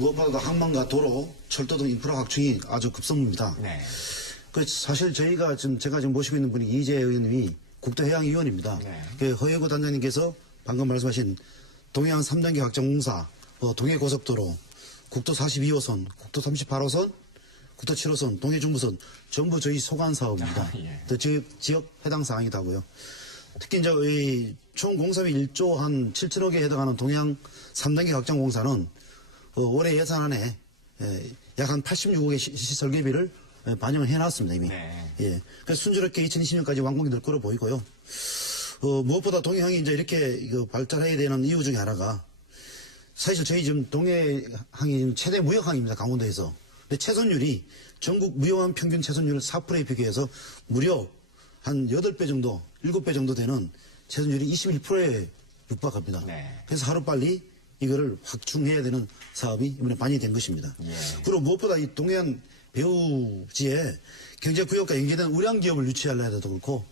무엇보다도 항만과 도로, 철도 등 인프라 확충이 아주 급선무입니다. 네. 사실 제가 지금 모시고 있는 분이 이재 의원님이 국토해양위원입니다. 네. 그 허예고 단장님께서 방금 말씀하신 동해안 3단계 확장공사, 동해고속도로, 국도 42호선, 국도 38호선, 국도 7호선, 동해중부선 전부 저희 소관 사업입니다. 예. 지역 해당 사항이다고요. 특히 이제 이 총 공사비 1조 한 7천억에 해당하는 동해안 3단계 확장공사는 올해 예산안에 약 한 86억의 설계비를 반영을 해놨습니다 이미. 네. 예. 그래서 순조롭게 2020년까지 완공이 될 거로 보이고요. 무엇보다 동해항이 이제 이렇게 발전해야 되는 이유 중에 하나가 사실 저희 지금 동해항이 지금 최대 무역항입니다 강원도에서. 근데 채손율이 전국 무역항 평균 채손율 4%에 비교해서 무려 한 8배 정도, 7배 정도 되는 채손율이 21%에 육박합니다. 네. 그래서 하루빨리 이거를 확충해야 되는 사업이 이번에 반영된 것입니다. 예. 그리고 무엇보다 이 동해안 배후지에 경제구역과 연계된 우량기업을 유치하려 해도 그렇고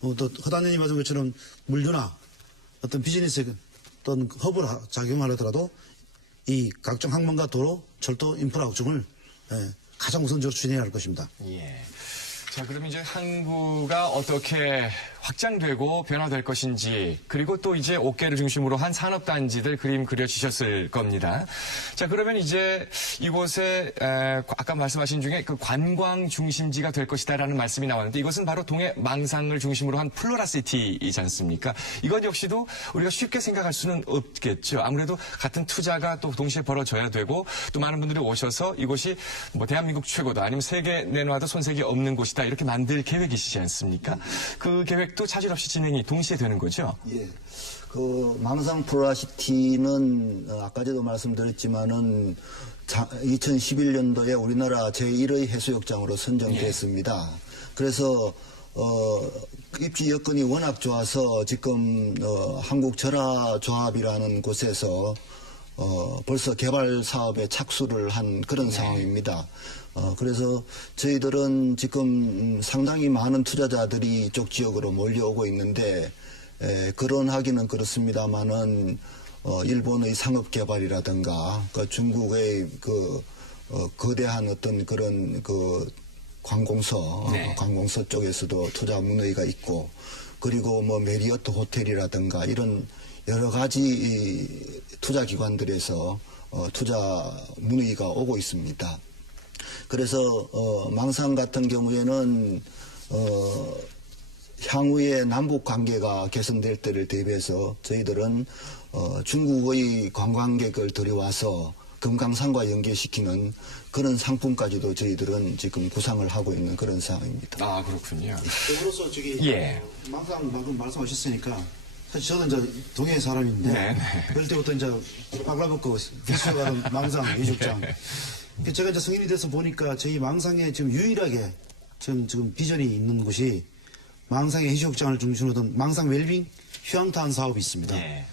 또 허단연이 말한 것처럼 물류나 어떤 비즈니스 어떤 허브를 작용하려더라도 이 각종 항만과 도로, 철도, 인프라 확충을 가장 우선적으로 추진해야 할 것입니다. 예. 자, 그럼 이제 항구가 어떻게 확장되고 변화될 것인지, 그리고 또 이제 옥계를 중심으로 한 산업단지들 그림 그려지셨을 겁니다. 자, 그러면 이제 이곳에, 아까 말씀하신 중에 그 관광 중심지가 될 것이다라는 말씀이 나왔는데, 이것은 바로 동해 망상을 중심으로 한 플로라시티이지 않습니까? 이것 역시도 우리가 쉽게 생각할 수는 없겠죠. 아무래도 같은 투자가 또 동시에 벌어져야 되고, 또 많은 분들이 오셔서 이곳이 뭐 대한민국 최고다, 아니면 세계 내놔도 손색이 없는 곳이다, 이렇게 만들 계획이시지 않습니까? 그 계획도 차질 없이 진행이 동시에 되는 거죠? 예. 그 망상 플로라시티는 아까 전에도 말씀드렸지만은 2011년도에 우리나라 제1의 해수욕장으로 선정됐습니다. 그래서 입지 여건이 워낙 좋아서 지금 한국전화조합이라는 곳에서 벌써 개발 사업에 착수를 한 그런 상황입니다. 그래서 저희들은 지금 상당히 많은 투자자들이 이쪽 지역으로 몰려오고 있는데, 거론하기는 그렇습니다만은, 일본의 상업개발이라든가, 중국의 거대한 어떤 그런 관공서, 네. 관공서 쪽에서도 투자 문의가 있고, 그리고 뭐 메리어트 호텔이라든가 이런 여러 가지 이 투자 기관들에서 투자 문의가 오고 있습니다. 그래서 망상 같은 경우에는 향후에 남북 관계가 개선될 때를 대비해서 저희들은 중국의 관광객을 들여와서 금강산과 연계시키는 그런 상품까지도 저희들은 지금 구상을 하고 있는 그런 상황입니다. 아, 그렇군요. 그로서 예. 망상 방금 말씀하셨으니까 사실 저는 이제 동해 사람인데 네. 그럴 때부터 이제 빨라먹고 비수가는 망상 해수욕장. 제가 이제 성인이 돼서 보니까 저희 망상에 지금 유일하게 지금 비전이 있는 곳이 망상의 해수욕장을 중심으로 둔 망상 웰빙 휴양타운 사업이 있습니다. 예.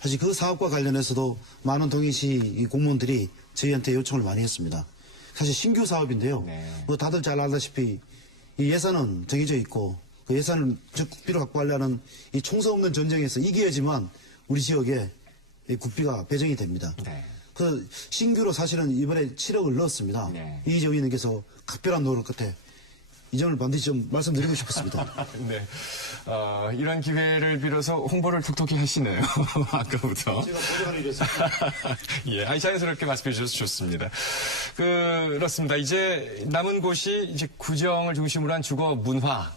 사실 그 사업과 관련해서도 많은 동해시 공무원들이 저희한테 요청을 많이 했습니다. 사실 신규 사업인데요. 네. 뭐 다들 잘 알다시피 이 예산은 정해져 있고 그 예산을 국비로 확보하려는 이 총성 없는 전쟁에서 이겨야지만 우리 지역에 이 국비가 배정이 됩니다. 네. 그 신규로 사실은 이번에 7억을 넣었습니다. 네. 이재 의원님께서 각별한 노력 끝에 이 점을 반드시 좀 말씀드리고 싶었습니다. 네. 이런 기회를 빌어서 홍보를 톡톡히 하시네요. 아까부터. 제가 보장을 이랬습니다. 예, 자연스럽게 말씀해 주셔서 좋습니다. 그렇습니다. 이제 남은 곳이 이제 구정을 중심으로 한 주거 문화.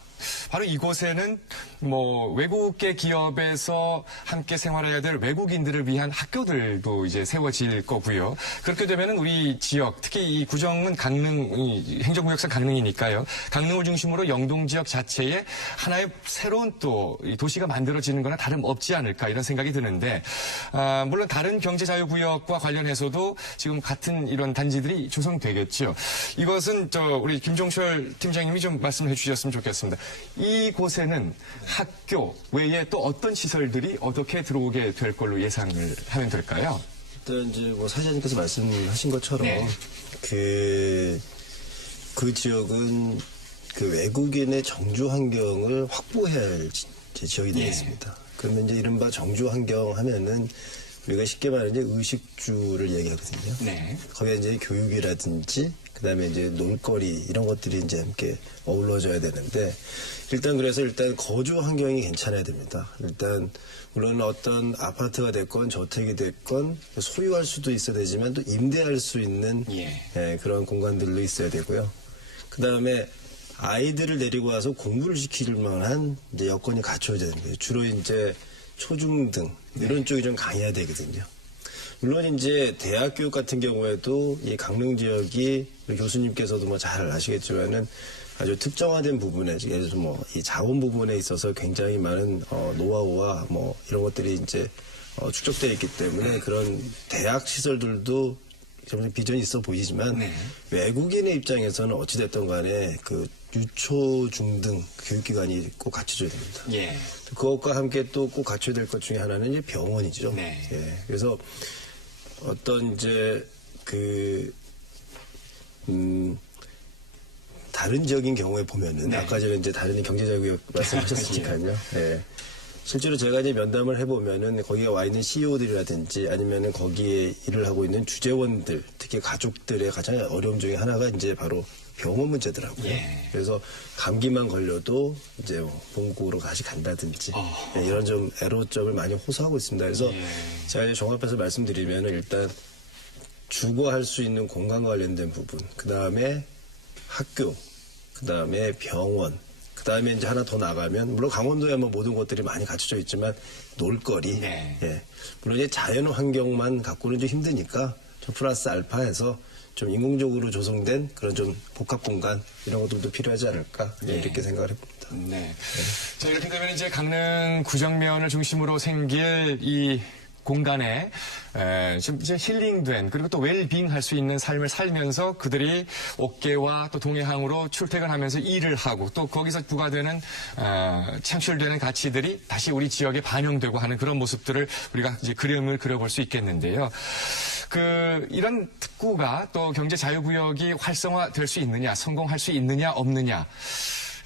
바로 이곳에는 뭐 외국계 기업에서 함께 생활해야 될 외국인들을 위한 학교들도 이제 세워질 거고요. 그렇게 되면은 우리 지역, 특히 이 구정은 강릉, 행정구역상 강릉이니까요. 강릉을 중심으로 영동 지역 자체에 하나의 새로운 또 도시가 만들어지는 거나 다름없지 않을까 이런 생각이 드는데, 물론 다른 경제자유구역과 관련해서도 지금 같은 이런 단지들이 조성되겠죠. 이것은 우리 김종철 팀장님이 좀 말씀을 해주셨으면 좋겠습니다. 이곳에는 학교 외에 또 어떤 시설들이 어떻게 들어오게 될 걸로 예상을 하면 될까요? 일단 이제 뭐 사장님께서 말씀하신 것처럼 네. 그 지역은 그 외국인의 정주 환경을 확보해야 할 지역이 되겠습니다. 그러면 이제 이른바 정주 환경 하면은 우리가 쉽게 말하는 이제 의식주를 얘기하거든요. 네. 거기에 이제 교육이라든지 그다음에 이제 놀거리 이런 것들이 이제 함께 어우러져야 되는데 일단 거주 환경이 괜찮아야 됩니다. 일단 물론 어떤 아파트가 됐건 저택이 됐건 소유할 수도 있어야 되지만 또 임대할 수 있는 예. 그런 공간들도 있어야 되고요. 그다음에 아이들을 데리고 와서 공부를 시킬 만한 이제 여건이 갖춰져야 됩니다. 주로 이제 초중등 이런 쪽이 좀 강해야 되거든요. 물론 이제 대학 교육 같은 경우에도 이 강릉 지역이 우리 교수님께서도 뭐 잘 아시겠지만은 아주 특정화된 부분에 예를 들어서 뭐 이 자원 부분에 있어서 굉장히 많은 노하우와 뭐 이런 것들이 이제 축적되어 있기 때문에 그런 대학 시설들도 좀 비전이 있어 보이지만 네. 외국인의 입장에서는 어찌됐든 간에 그 유초 중등 교육기관이 꼭 갖춰져야 됩니다. 예. 그것과 함께 또 꼭 갖춰야 될 것 중에 하나는 이제 병원이죠. 네. 예. 그래서 어떤 이제 다른 지역인 경우에 보면은 네. 아까 전에 이제 다른 경제자구역 말씀하셨으니까요. 예. 실제로 제가 이제 면담을 해보면은 거기에 와 있는 CEO들이라든지 아니면은 거기에 일을 하고 있는 주재원들, 특히 가족들의 가장 어려움 중에 하나가 이제 바로 병원 문제더라고요. 예. 그래서 감기만 걸려도 이제 본국으로 다시 간다든지 예, 이런 좀 애로점을 많이 호소하고 있습니다. 그래서 제가 이제 종합해서 말씀드리면은 일단 주거할 수 있는 공간과 관련된 부분, 그 다음에 학교, 그 다음에 병원, 그 다음에 이제 하나 더 나가면 물론 강원도에 뭐 모든 것들이 많이 갖춰져 있지만 놀거리, 네. 예, 물론 이제 자연 환경만 갖고는 좀 힘드니까 좀 플러스 알파해서 좀 인공적으로 조성된 그런 좀 복합 공간 이런 것들도 필요하지 않을까 이렇게 생각을 해봅니다. 네. 자, 이렇게 되면 이제 강릉 구정면을 중심으로 생길 이 공간에 좀 이제 힐링된 그리고 또 웰빙할 수 있는 삶을 살면서 그들이 옥계와 또 동해항으로 출퇴근하면서 일을 하고 또 거기서 부과되는 창출되는 가치들이 다시 우리 지역에 반영되고 하는 그런 모습들을 우리가 이제 그림을 그려볼 수 있겠는데요. 이런 특구가 또 경제 자유구역이 활성화될 수 있느냐, 성공할 수 있느냐, 없느냐.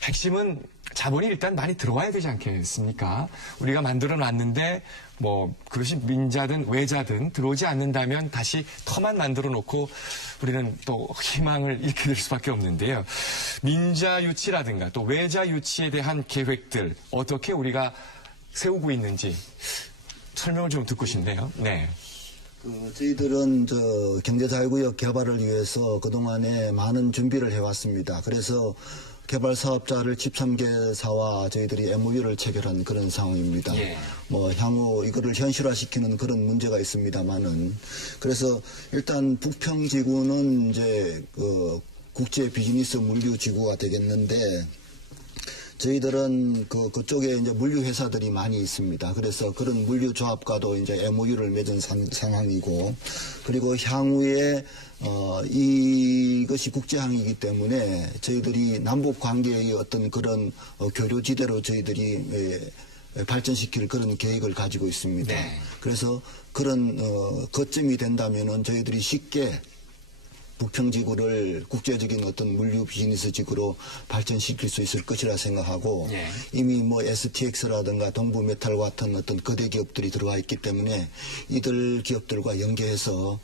핵심은 자본이 일단 많이 들어와야 되지 않겠습니까? 우리가 만들어 놨는데 뭐 그것이 민자든 외자든 들어오지 않는다면 다시 터만 만들어 놓고 우리는 또 희망을 잃게 될 수밖에 없는데요. 민자 유치라든가 또 외자 유치에 대한 계획들 어떻게 우리가 세우고 있는지 설명을 좀 듣고 싶네요. 네. 저희들은 경제자유구역 개발을 위해서 그동안에 많은 준비를 해왔습니다. 그래서 개발 사업자를 13개사와 저희들이 MOU를 체결한 그런 상황입니다. 예. 뭐 향후 이거를 현실화시키는 그런 문제가 있습니다만은 그래서 일단 북평지구는 이제 국제 비즈니스 물류 지구가 되겠는데 저희들은 그쪽에 이제 물류 회사들이 많이 있습니다. 그래서 그런 물류 조합과도 이제 MOU를 맺은 상황이고, 그리고 향후에 이것이 국제항이기 때문에 저희들이 남북 관계의 어떤 그런 교류지대로 저희들이 발전시킬 그런 계획을 가지고 있습니다. 네. 그래서 그런 거점이 된다면은 저희들이 쉽게 북평지구를 국제적인 어떤 물류 비즈니스 지구로 발전시킬 수 있을 것이라 생각하고 예. 이미 뭐 STX라든가 동부메탈 같은 어떤 거대 기업들이 들어와 있기 때문에 이들 기업들과 연계해서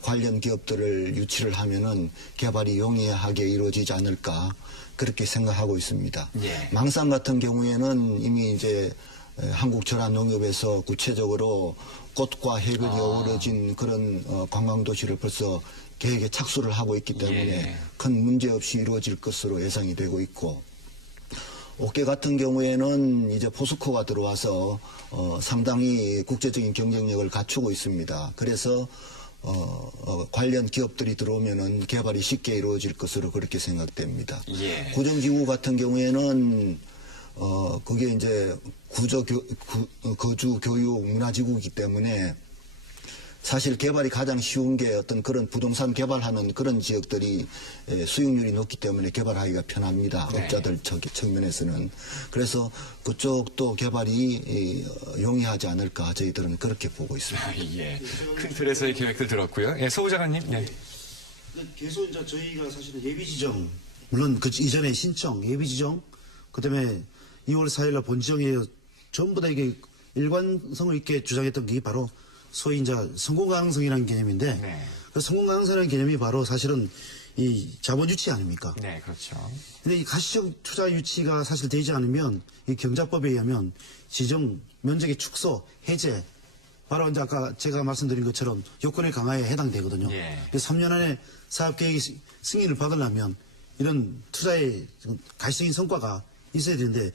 관련 기업들을 유치를 하면은 개발이 용이하게 이루어지지 않을까 그렇게 생각하고 있습니다. 예. 망산 같은 경우에는 이미 이제 한국전환농협에서 구체적으로 꽃과 해변이 어우러진 그런 관광도시를 벌써 계획에 착수를 하고 있기 때문에 예. 큰 문제 없이 이루어질 것으로 예상이 되고 있고 옥계 같은 경우에는 이제 포스코가 들어와서 상당히 국제적인 경쟁력을 갖추고 있습니다. 그래서 관련 기업들이 들어오면은 개발이 쉽게 이루어질 것으로 그렇게 생각됩니다. 예. 구정지구 같은 경우에는 그게 이제 거주 교육 문화지구이기 때문에 사실 개발이 가장 쉬운 게 어떤 그런 부동산 개발하는 그런 지역들이 수익률이 높기 때문에 개발하기가 편합니다. 네. 업자들 측면에서는. 그래서 그쪽도 개발이 용이하지 않을까 저희들은 그렇게 보고 있습니다. 예. 큰 틀에서의 계획들 들었고요. 예, 소 부장관님. 네. 계속 이제 저희가 사실은 예비 지정, 물론 그 이전에 신청, 예비 지정, 그다음에 2월 4일날 본 지정에 전부 다 이게 일관성을 있게 주장했던 게 바로 소위 이제 성공 가능성이라는 개념인데 네. 그 성공 가능성이라는 개념이 바로 사실은 이 자본 유치 아닙니까? 네, 그렇죠. 근데 이 가시적 투자 유치가 사실 되지 않으면 이 경작법에 의하면 지정 면적의 축소, 해제 바로 이제 아까 제가 말씀드린 것처럼 요건의 강화에 해당되거든요. 예. 3년 안에 사업계획 승인을 받으려면 이런 투자의 가시적인 성과가 있어야 되는데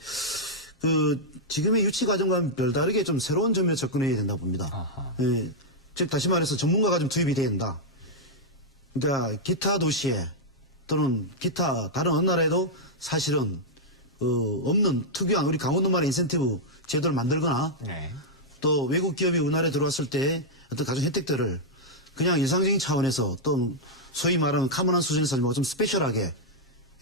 그 지금의 유치 과정과는 별다르게 좀 새로운 점에 접근해야 된다 봅니다. 예, 즉 다시 말해서 전문가가 좀 투입이 돼야 된다. 그러니까 기타 도시에 또는 기타 다른 어느 나라에도 사실은 없는 특유한 우리 강원도만의 인센티브 제도를 만들거나 네. 또 외국 기업이 우리나라에 들어왔을 때 어떤 가정 혜택들을 그냥 일상적인 차원에서 또 소위 말하는 카먼한 수준에서 뭐 좀 스페셜하게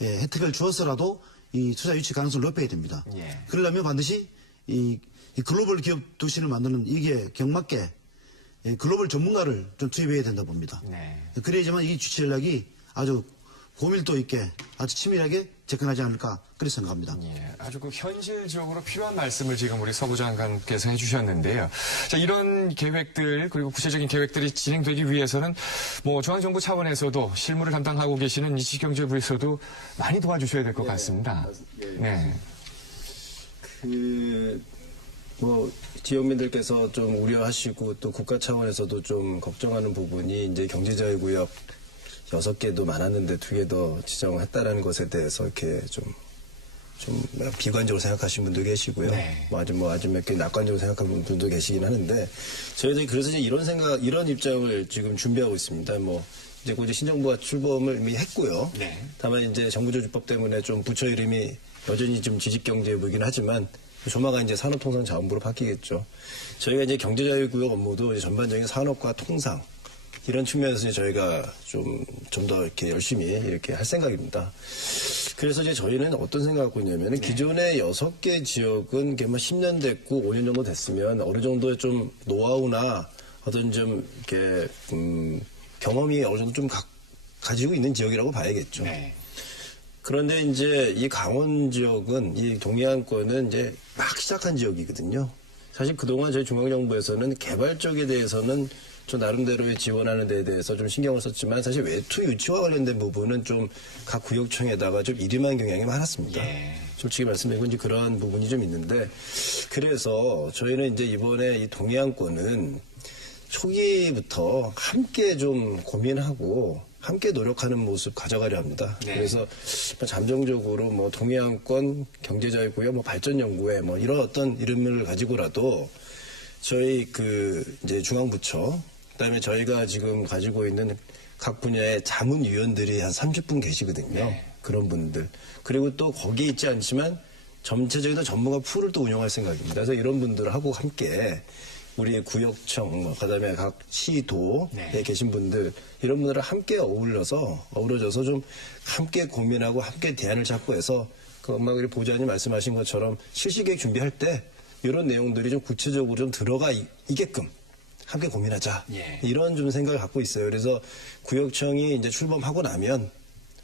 혜택을 주어서라도 이 투자 유치 가능성을 높여야 됩니다. 예. 그러려면 반드시 이 글로벌 기업 도시를 만드는 이게 경맞게 글로벌 전문가를 좀 투입해야 된다 봅니다. 네. 그래야지만 이 주치 전략이 아주 고밀도 있게 아주 치밀하게 접근하지 않을까 그렇게 생각합니다. 예, 아주 그 현실적으로 필요한 말씀을 지금 우리 서부 장관께서 해주셨는데요. 자, 이런 계획들 그리고 구체적인 계획들이 진행되기 위해서는 뭐 중앙정부 차원에서도 실무를 담당하고 계시는 이시경제부에서도 많이 도와주셔야 될 것 같습니다. 네. 뭐 지역민들께서 좀 우려하시고 또 국가 차원에서도 좀 걱정하는 부분이 이제 경제자유구역 6개도 많았는데 2개 더 지정했다라는 것에 대해서 이렇게 좀 비관적으로 생각하시는 분도 계시고요. 네. 아주 몇 개 낙관적으로 생각하는 분도 계시긴 하는데 저희들이 그래서 이제 이런 입장을 지금 준비하고 있습니다. 뭐 이제 곧 신정부가 출범을 이미 했고요. 네. 다만 이제 정부조직법 때문에 좀 부처 이름이 여전히 좀 지식경제부이긴 하지만 조만간 이제 산업통상자원부로 바뀌겠죠. 저희가 이제 경제자유구역 업무도 이제 전반적인 산업과 통상 이런 측면에서 이제 저희가 좀 더 이렇게 열심히 이렇게 할 생각입니다. 그래서 이제 저희는 어떤 생각을 갖고 있냐면 기존의 6개 지역은 이게 뭐 10년 됐고 5년 정도 됐으면 어느 정도의 좀 노하우나 어떤 좀 이렇게 경험이 어느 정도 좀 가지고 있는 지역이라고 봐야겠죠. 네. 그런데 이제 이 강원 지역은 이 동해안권은 이제 막 시작한 지역이거든요. 사실 그동안 저희 중앙정부에서는 개발 쪽에 대해서는 좀 나름대로의 지원하는 데에 대해서 좀 신경을 썼지만 사실 외투 유치와 관련된 부분은 좀 각 구역청에다가 좀 이름한 경향이 많았습니다. 예. 솔직히 말씀드리고 이제 그런 부분이 좀 있는데 그래서 저희는 이제 이번에 이 동해안권은 초기부터 함께 좀 고민하고 함께 노력하는 모습 가져가려 합니다. 네. 그래서 잠정적으로 뭐 동해안권 경제자유구역 뭐 발전연구회 뭐 이런 어떤 이름을 가지고라도 저희 이제 중앙부처 그다음에 저희가 지금 가지고 있는 각 분야의 자문위원들이 한 30분 계시거든요. 네. 그런 분들. 그리고 또 거기에 있지 않지만 전체적인 전문가 풀을 또 운영할 생각입니다. 그래서 이런 분들하고 함께 우리 구역청, 그다음에 각 시도에 네. 계신 분들 이런 분들을 함께 어우러져서 좀 함께 고민하고 함께 대안을 찾고 해서 그 엄마 우리 보좌관님 말씀하신 것처럼 실시계획 준비할 때 이런 내용들이 좀 구체적으로 좀 들어가 있게끔 함께 고민하자. 예. 이런 좀 생각을 갖고 있어요. 그래서 구역청이 이제 출범하고 나면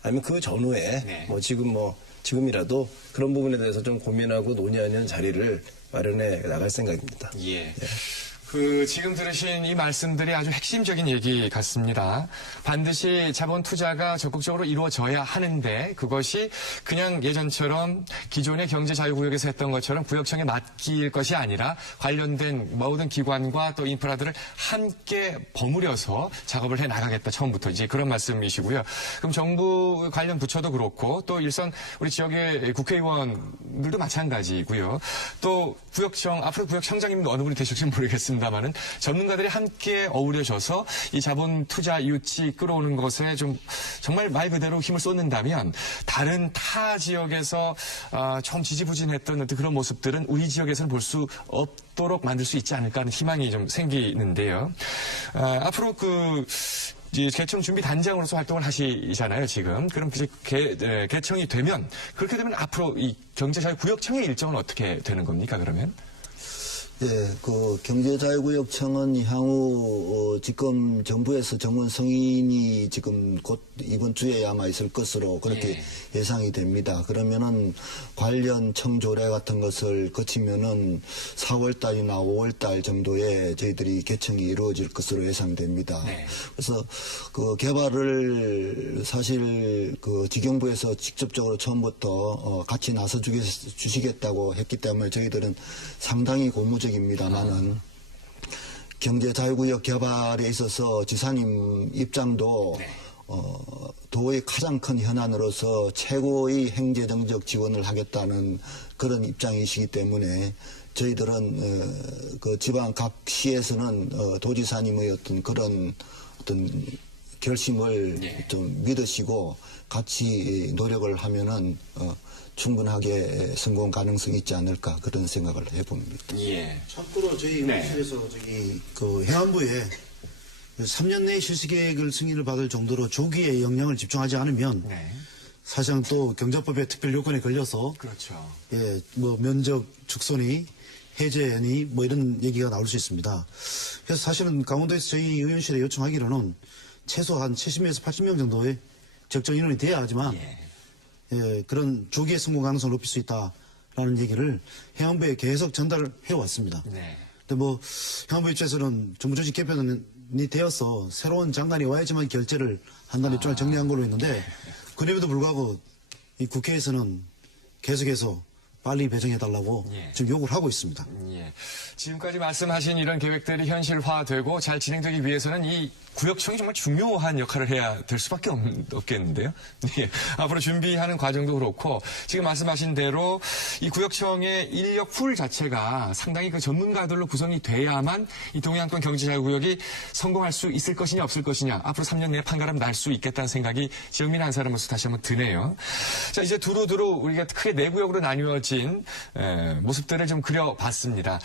아니면 그 전후에 네. 지금이라도 그런 부분에 대해서 좀 고민하고 논의하는 자리를 마련해 나갈 생각입니다. 예. 지금 들으신 이 말씀들이 아주 핵심적인 얘기 같습니다. 반드시 자본 투자가 적극적으로 이루어져야 하는데 그것이 그냥 예전처럼 기존의 경제자유구역에서 했던 것처럼 구역청에 맡길 것이 아니라 관련된 모든 기관과 또 인프라들을 함께 버무려서 작업을 해 나가겠다. 처음부터 이제 그런 말씀이시고요. 그럼 정부 관련 부처도 그렇고 또 일선 우리 지역의 국회의원들도 마찬가지고요. 또 구역청 앞으로 구역청장님도 어느 분이 되실지 모르겠습니다. 다만은 전문가들이 함께 어우러져서 이 자본 투자 유치 끌어오는 것에 좀 정말 말 그대로 힘을 쏟는다면 다른 타 지역에서 좀 지지부진했던 그런 모습들은 우리 지역에서는 볼 수 없도록 만들 수 있지 않을까 하는 희망이 좀 생기는데요. 앞으로 개청 준비 단장으로서 활동을 하시잖아요, 지금. 그럼 개청이 되면 그렇게 되면 앞으로 이 경제자유 구역청의 일정은 어떻게 되는 겁니까, 그러면? 예, 그 경제자유구역청은 향후 지금 정부에서 정원 승인이 지금 곧 이번 주에 아마 있을 것으로 그렇게 예상이 됩니다. 그러면은 관련 청조례 같은 것을 거치면은 4월 달이나 5월 달 정도에 저희들이 개청이 이루어질 것으로 예상됩니다. 그래서 그 개발을 사실 그 지경부에서 직접적으로 처음부터 같이 나서 주시겠다고 했기 때문에 저희들은 상당히 고무적입니다만은 경제자유구역 개발에 있어서 지사님 입장도 도의 가장 큰 현안으로서 최고의 행재정적 지원을 하겠다는 그런 입장이시기 때문에 저희들은 그 지방 각 시에서는 도지사님의 어떤 그런 어떤 결심을 좀 믿으시고 같이 노력을 하면은 충분하게 성공 가능성이 있지 않을까 그런 생각을 해봅니다. 예. 참고로 저희 의원실에서 저기 그 해안부에 3년 내에 실시계획을 승인을 받을 정도로 조기에 역량을 집중하지 않으면 사실상 또 경자법의 특별 요건에 걸려서 그렇죠. 예, 뭐 면적 축소니 해제니 뭐 이런 얘기가 나올 수 있습니다. 그래서 사실은 강원도에서 저희 의원실에 요청하기로는 최소 한 70명에서 80명 정도의 적정 인원이 돼야 하지만 예, 그런 조기에 성공 가능성을 높일 수 있다라는 얘기를 해양부에 계속 전달을 해왔습니다. 근데 뭐 해양부 입장에서는 정부조직 개편이 되어서 새로운 장관이 와야지만 결재를 한다는 입장을 정리한 걸로 있는데 그럼에도 불구하고 이 국회에서는 계속해서 빨리 배정해달라고 지금 요구를 하고 있습니다. 예. 지금까지 말씀하신 이런 계획들이 현실화되고 잘 진행되기 위해서는 이 구역청이 정말 중요한 역할을 해야 될 수밖에 없겠는데요. 예. 앞으로 준비하는 과정도 그렇고 지금 말씀하신 대로 이 구역청의 인력 풀 자체가 상당히 그 전문가들로 구성이 돼야만 이 동해안권 경제자유구역이 성공할 수 있을 것이냐 없을 것이냐 앞으로 3년 내에 판가름 날 수 있겠다는 생각이 지역민 한 사람으로서 다시 한번 드네요. 자, 이제 두루두루 우리가 크게 네 구역으로 나뉘어진 모습들을 좀 그려봤습니다.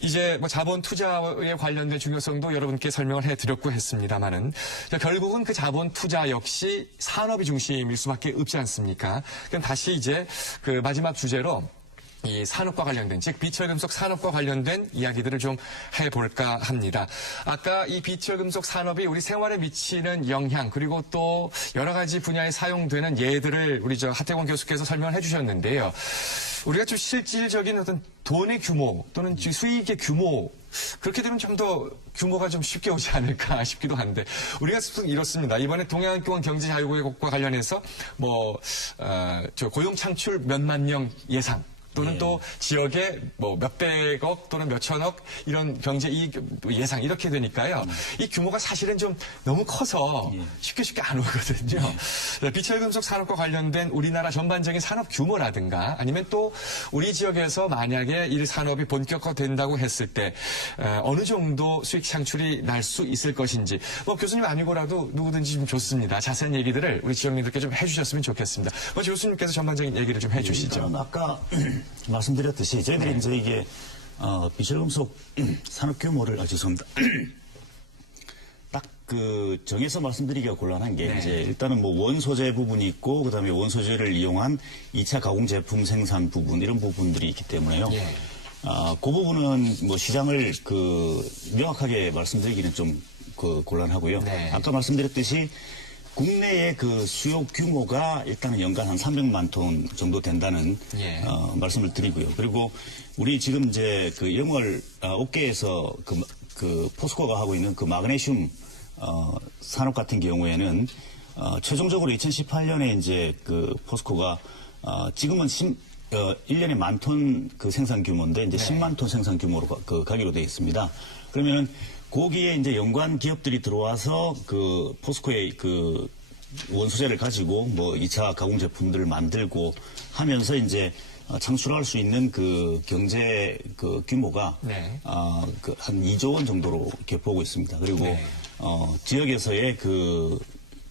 이제 뭐 자본 투자에 관련된 중요성도 여러분께 설명을 해드렸고 했습니다만은 결국은 그 자본 투자 역시 산업이 중심일 수밖에 없지 않습니까? 그럼 다시 이제 그 마지막 주제로 이 산업과 관련된, 즉 비철금속 산업과 관련된 이야기들을 좀 해볼까 합니다. 아까 이 비철금속 산업이 우리 생활에 미치는 영향 그리고 또 여러 가지 분야에 사용되는 예들을 우리 하태권 교수께서 설명을 해주셨는데요. 우리가 좀 실질적인 어떤 돈의 규모 또는 수익의 규모 그렇게 되면 좀 더 규모가 좀 쉽게 오지 않을까 싶기도 한데 우리가 이렇습니다. 이번에 동해안권 경제자유구역과 관련해서 저 고용 창출 몇만 명 예상. 또는 또 지역에 뭐 몇백억 또는 몇천억 이런 경제 이익 예상 이렇게 되니까요. 이 규모가 사실은 좀 너무 커서 쉽게 안 오거든요. 비철금속 산업과 관련된 우리나라 전반적인 산업 규모라든가 아니면 또 우리 지역에서 만약에 이 산업이 본격화된다고 했을 때 어느 정도 수익 창출이 날 수 있을 것인지 뭐 교수님 아니고라도 누구든지 좀 좋습니다. 자세한 얘기들을 우리 지역민들께 좀 해주셨으면 좋겠습니다. 교수님께서 전반적인 얘기를 좀 해주시죠. 아까 말씀드렸듯이 저희들이 이제 이게 비철금속 산업 규모를 죄송합니다. 딱 그 정해서 말씀드리기가 곤란한 게 이제 일단은 뭐 원소재 부분이 있고 그다음에 원소재를 이용한 2차 가공 제품 생산 부분 이런 부분들이 있기 때문에요. 그 부분은 뭐 시장을 명확하게 말씀드리기는 좀 곤란하고요. 아까 말씀드렸듯이 국내의 그 수요 규모가 일단은 연간 한 300만 톤 정도 된다는 말씀을 드리고요. 그리고 우리 지금 이제 그 영월 업계에서 그 포스코가 하고 있는 그 마그네슘 산업 같은 경우에는 최종적으로 2018년에 이제 그 포스코가 지금은 1년에 10,000톤 그 생산 규모인데 이제 10만 톤 생산 규모로 가기로 되어 있습니다. 그러면은 거기에 이제 연관 기업들이 들어와서 그 포스코의 그 원소재를 가지고 뭐 2차 가공 제품들을 만들고 하면서 이제 창출할 수 있는 그 경제 그 규모가 한 2조 원 정도로 이렇게 보고 있습니다. 그리고 지역에서의 그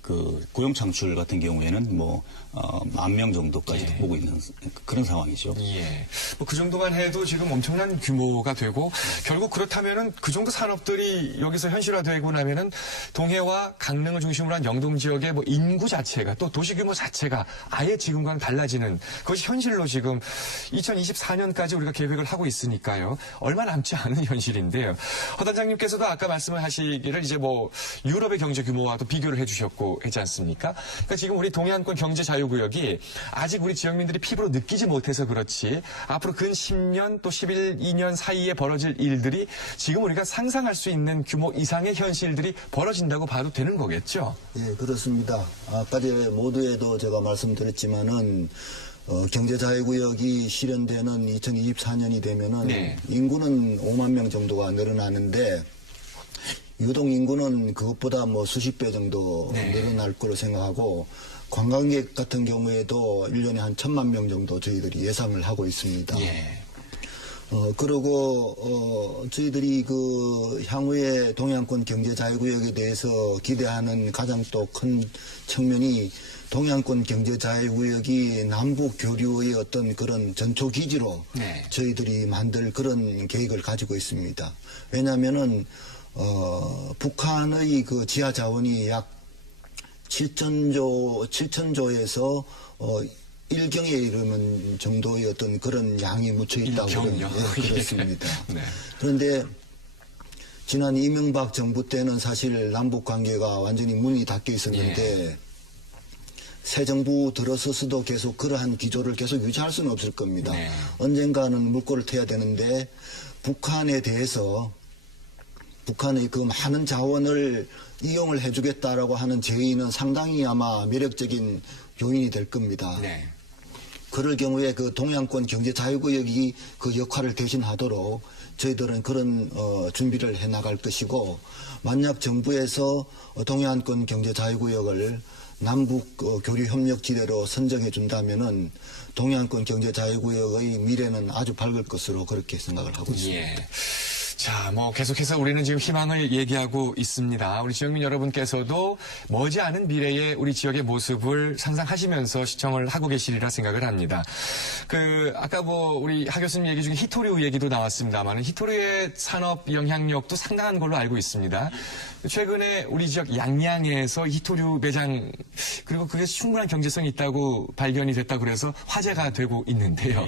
그 고용 창출 같은 경우에는 뭐 10,000명 정도까지도 예. 보고 있는 그런 상황이죠. 예. 뭐 그 정도만 해도 지금 엄청난 규모가 되고 결국 그렇다면은 그 정도 산업들이 여기서 현실화되고 나면은 동해와 강릉을 중심으로 한 영동 지역의 뭐 인구 자체가 또 도시 규모 자체가 아예 지금과는 달라지는 그것이 현실로 지금 2024년까지 우리가 계획을 하고 있으니까요. 얼마 남지 않은 현실인데요. 허 단장님께서도 아까 말씀을 하시기를 이제 뭐 유럽의 경제 규모와도 비교를 해주셨고 했지 않습니까? 그러니까 지금 우리 동해안권 경제 자유구역이 아직 우리 지역민들이 피부로 느끼지 못해서 그렇지 앞으로 근 10년 또 12년 사이에 벌어질 일들이 지금 우리가 상상할 수 있는 규모 이상의 현실들이 벌어진다고 봐도 되는 거겠죠? 예, 그렇습니다. 아까 전에 모두에도 제가 말씀드렸지만은 경제자유구역이 실현되는 2024년이 되면은 네. 인구는 5만 명 정도가 늘어나는데 유동 인구는 그것보다 뭐 수십 배 정도 네. 늘어날 거로 생각하고 관광객 같은 경우에도 1년에 한 1,000만 명 정도 저희들이 예상을 하고 있습니다. 예. 그리고 저희들이 그 향후에 동해안권 경제자유구역에 대해서 기대하는 가장 또 큰 측면이 동해안권 경제자유구역이 남북 교류의 어떤 그런 전초기지로 네. 저희들이 만들 그런 계획을 가지고 있습니다. 왜냐하면은 북한의 그 지하 자원이 약 7천조에서 1경에 이르는 정도의 어떤 그런 양이 묻혀 있다고 일경요? 그렇습니다. 네. 그런데 지난 이명박 정부 때는 사실 남북 관계가 완전히 문이 닫혀 있었는데 새 정부 들어서서도 계속 그러한 기조를 계속 유지할 수는 없을 겁니다. 네. 언젠가는 물꼬를 트야 되는데 북한에 대해서 북한의 그 많은 자원을 이용을 해주겠다라고 하는 제의는 상당히 아마 매력적인 요인이 될 겁니다. 네. 그럴 경우에 그 동해안권 경제자유구역이 그 역할을 대신하도록 저희들은 그런 준비를 해나갈 것이고 만약 정부에서 동해안권 경제자유구역을 남북 교류협력지대로 선정해 준다면은 동해안권 경제자유구역의 미래는 아주 밝을 것으로 그렇게 생각을 하고 있습니다. 예. 자, 뭐 계속해서 우리는 지금 희망을 얘기하고 있습니다. 우리 지역민 여러분께서도 머지않은 미래의 우리 지역의 모습을 상상하시면서 시청을 하고 계시리라 생각을 합니다. 아까 뭐 우리 하 교수님 얘기 중에 히토류 얘기도 나왔습니다만 히토류의 산업 영향력도 상당한 걸로 알고 있습니다. 최근에 우리 지역 양양에서 히토류 매장 그리고 그게 충분한 경제성이 있다고 발견이 됐다고 그래서 화제가 되고 있는데요.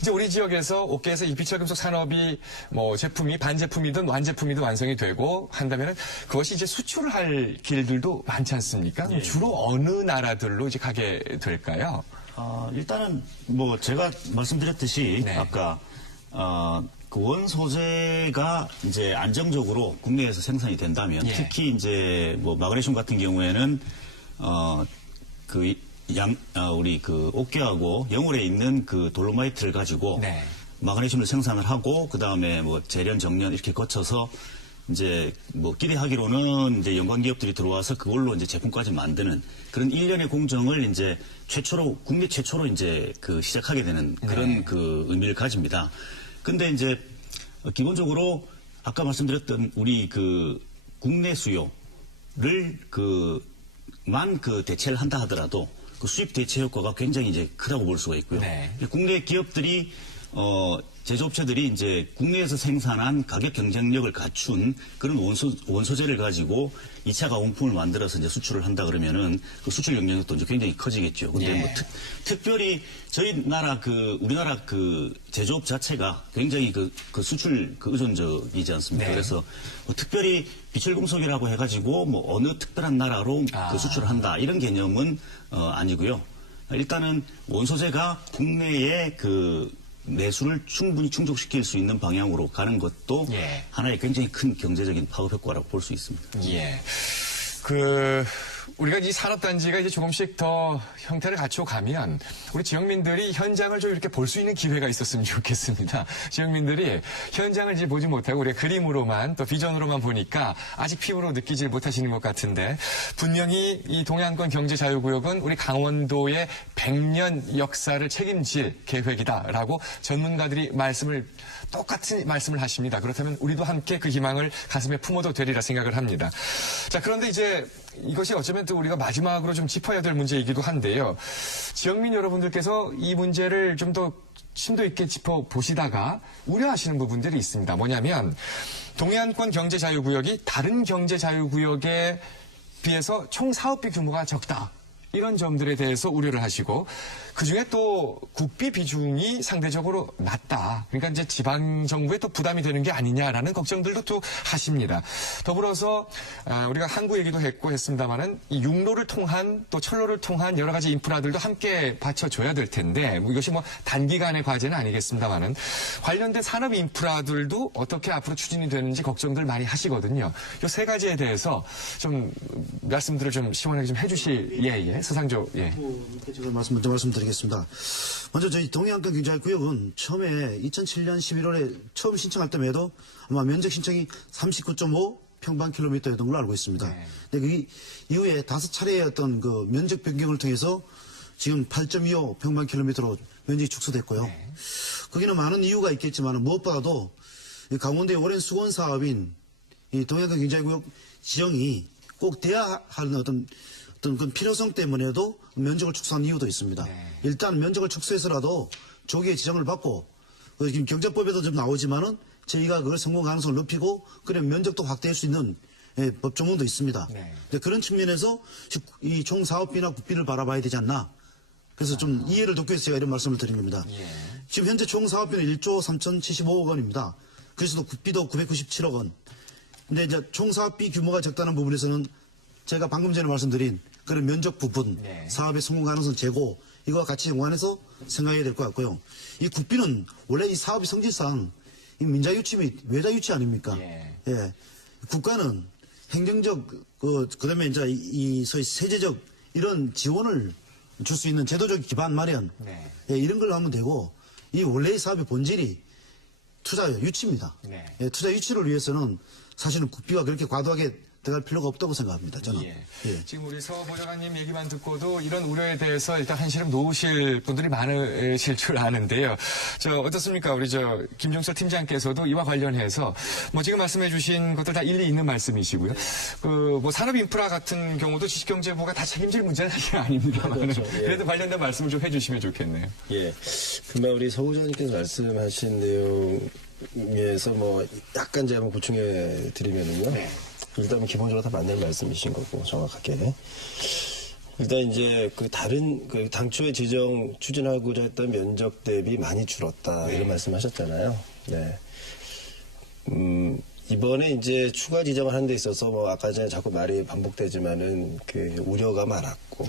이제 우리 지역에서 옥계에서 이 비철금속 산업이 뭐 제품이 반제품이든 완제품이든 완성이 되고 한다면은 그것이 이제 수출을 할 길들도 많지 않습니까? 그럼 주로 어느 나라들로 이제 가게 될까요? 일단은 뭐 제가 말씀드렸듯이 네. 아까 그 원소재가 이제 안정적으로 국내에서 생산이 된다면 예. 특히 이제 뭐 마그네슘 같은 경우에는 우리 그 옥계하고 영월에 있는 그 돌로마이트를 가지고 네. 마그네슘을 생산을 하고 그 다음에 뭐 재련 정련 이렇게 거쳐서 이제 뭐 기대하기로는 이제 연관 기업들이 들어와서 그걸로 이제 제품까지 만드는 그런 일련의 공정을 이제 국내 최초로 이제 그 시작하게 되는 그런 네. 그 의미를 가집니다. 근데 이제 기본적으로 아까 말씀드렸던 우리 그 국내 수요를 만 대체를 한다 하더라도 그 수입 대체 효과가 굉장히 이제 크다고 볼 수가 있고요. 네. 국내 기업들이 제조업체들이 이제 국내에서 생산한 가격 경쟁력을 갖춘 그런 원소재를 가지고 2차 가공품을 만들어서 이제 수출을 한다 그러면은 그 수출 영향력도 이제 굉장히 커지겠죠. 근데 예. 뭐 특별히 우리나라 그 제조업 자체가 굉장히 그 수출 의존적이지 않습니까? 네. 그래서 뭐 특별히 비철금속이라고 해가지고 뭐 어느 특별한 나라로 그 수출을 한다 이런 개념은 아니고요. 일단은 원소재가 국내에 그 내수를 충분히 충족시킬 수 있는 방향으로 가는 것도 예. 하나의 굉장히 큰 경제적인 파급 효과라고 볼 수 있습니다. 예. 우리가 이 산업단지가 이제 조금씩 더 형태를 갖추어 가면 우리 지역민들이 현장을 좀 이렇게 볼 수 있는 기회가 있었으면 좋겠습니다. 지역민들이 현장을 이제 보지 못하고 우리가 그림으로만 또 비전으로만 보니까 아직 피부로 느끼지 못하시는 것 같은데 분명히 이 동해안권 경제자유구역은 우리 강원도의 100년 역사를 책임질 계획이다라고 전문가들이 똑같은 말씀을 하십니다. 그렇다면 우리도 함께 그 희망을 가슴에 품어도 되리라 생각을 합니다. 자, 그런데 이제 이것이 어쩌면 그렇다면 또 우리가 마지막으로 좀 짚어야 될 문제이기도 한데요. 지역민 여러분들께서 이 문제를 좀 더 심도 있게 짚어보시다가 우려하시는 부분들이 있습니다. 뭐냐면 동해안권 경제자유구역이 다른 경제자유구역에 비해서 총 사업비 규모가 적다. 이런 점들에 대해서 우려를 하시고 그중에 또 국비 비중이 상대적으로 낮다. 그러니까 이제 지방정부에 또 부담이 되는 게 아니냐라는 걱정들도 또 하십니다. 더불어서 우리가 항구 얘기도 했고 했습니다마는 이 육로를 통한 또 철로를 통한 여러 가지 인프라들도 함께 받쳐줘야 될 텐데 이것이 뭐 단기간의 과제는 아니겠습니다마는 관련된 산업 인프라들도 어떻게 앞으로 추진이 되는지 걱정들 많이 하시거든요. 이 세 가지에 대해서 좀 말씀들을 좀 시원하게 좀 해주실 서상조 제가 먼저 말씀드리겠습니다. 먼저 저희 동해안권 경제구역은 처음에 2007년 11월에 처음 신청할 때만 해도 아마 면적 신청이 39.5 평방킬로미터였던 걸로 알고 있습니다. 근데 그 이후에 5차례의 어떤 그 면적 변경을 통해서 지금 8.25 평방킬로미터로 면적이 축소됐고요. 거기는 많은 이유가 있겠지만 무엇보다도 이 강원도의 오랜 수건 사업인 이 동해안권 경제구역 지정이 꼭 돼야 하는 어떤 그 필요성 때문에도 면적을 축소한 이유도 있습니다. 일단 면적을 축소해서라도 조기에 지정을 받고 지금 경제법에도 좀 나오지만은 저희가 그걸 성공 가능성을 높이고 그런 면적도 확대할 수 있는 법 조문도 있습니다. 그런 측면에서 이 총 사업비나 국비를 바라봐야 되지 않나. 그래서 좀 이해를 돕기 위해서 제가 이런 말씀을 드린 겁니다. 지금 현재 총 사업비는 1조 3,075억 원입니다. 그래서도 국비도 997억 원. 근데 이제 총 사업비 규모가 적다는 부분에서는 제가 방금 전에 말씀드린 그런 면적 부분, 사업의 성공 가능성 제고 이거와 같이 연관해서 생각해야 될 것 같고요. 이 국비는 원래 이 사업의 성질상 이 민자 유치 및 외자 유치 아닙니까? 국가는 행정적 그다음에 이제 이 소위 세제적 이런 지원을 줄 수 있는 제도적 기반 마련 이런 걸로 하면 되고 이 원래의 사업의 본질이 투자 유치입니다. 투자 유치를 위해서는 사실은 국비가 그렇게 과도하게 들어갈 필요가 없다고 생각합니다. 저는. 지금 우리 서 보좌관님 얘기만 듣고도 이런 우려에 대해서 일단 한시름 놓으실 분들이 많으실 줄 아는데요. 어떻습니까? 우리 김종서 팀장께서도 이와 관련해서 뭐 지금 말씀해주신 것들 다 일리 있는 말씀이시고요. 뭐 산업 인프라 같은 경우도 지식경제부가 다 책임질 문제는 사실 아닙니다만 그래도 관련된 말씀을 좀 해주시면 좋겠네요. 금방 우리 서 보좌관님께서 말씀하신 내용에서 뭐 약간 제가 한번 보충해 드리면은요. 일단 기본적으로 다 맞는 말씀이신 거고 정확하게 일단 이제 그 다른 그 당초에 추진하고자 했던 면적 대비 많이 줄었다 이런 말씀하셨잖아요. 이번에 이제 추가 지정을 하는 데 있어서 뭐 아까 전에 자꾸 말이 반복되지만은 그 우려가 많았고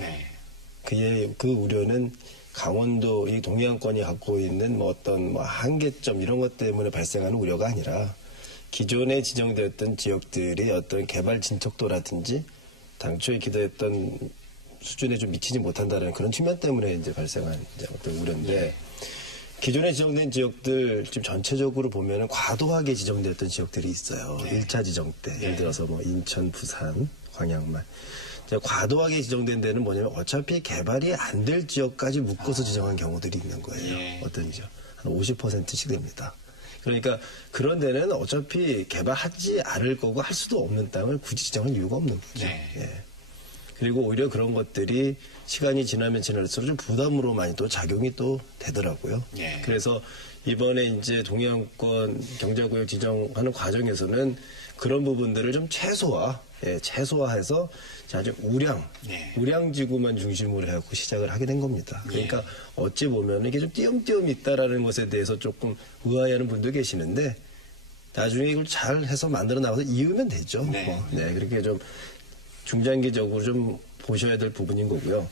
그 우려는 강원도 이 동해안권이 갖고 있는 뭐 어떤 뭐 한계점 이런 것 때문에 발생하는 우려가 아니라 기존에 지정되었던 지역들이 어떤 개발 진척도라든지 당초에 기대했던 수준에 좀 미치지 못한다는 그런 측면 때문에 이제 발생한 이제 어떤 우려인데 기존에 지정된 지역들 지금 전체적으로 보면은 과도하게 지정되었던 지역들이 있어요. 1차 지정 때 예를 들어서 뭐 인천, 부산, 광양만 과도하게 지정된 데는 뭐냐면 어차피 개발이 안 될 지역까지 묶어서 지정한 경우들이 있는 거예요. 어떤 지역 한 50%씩 됩니다. 그러니까 그런 데는 어차피 개발하지 않을 거고 할 수도 없는 땅을 굳이 지정할 이유가 없는 거죠. 그리고 오히려 그런 것들이 시간이 지나면 지날수록 좀 부담으로 많이 또 작용이 또 되더라고요. 그래서 이번에 이제 동해안권 경제구역 지정하는 과정에서는 그런 부분들을 좀 최소화해서 아주 우량지구만 중심으로 해갖고 시작을 하게 된 겁니다. 그러니까 어찌 보면 이게 좀 띄엄띄엄 있다라는 것에 대해서 조금 의아해하는 분도 계시는데 나중에 이걸 잘 해서 만들어 나가서 이으면 되죠. 그렇게 좀 중장기적으로 좀 보셔야 될 부분인 거고요.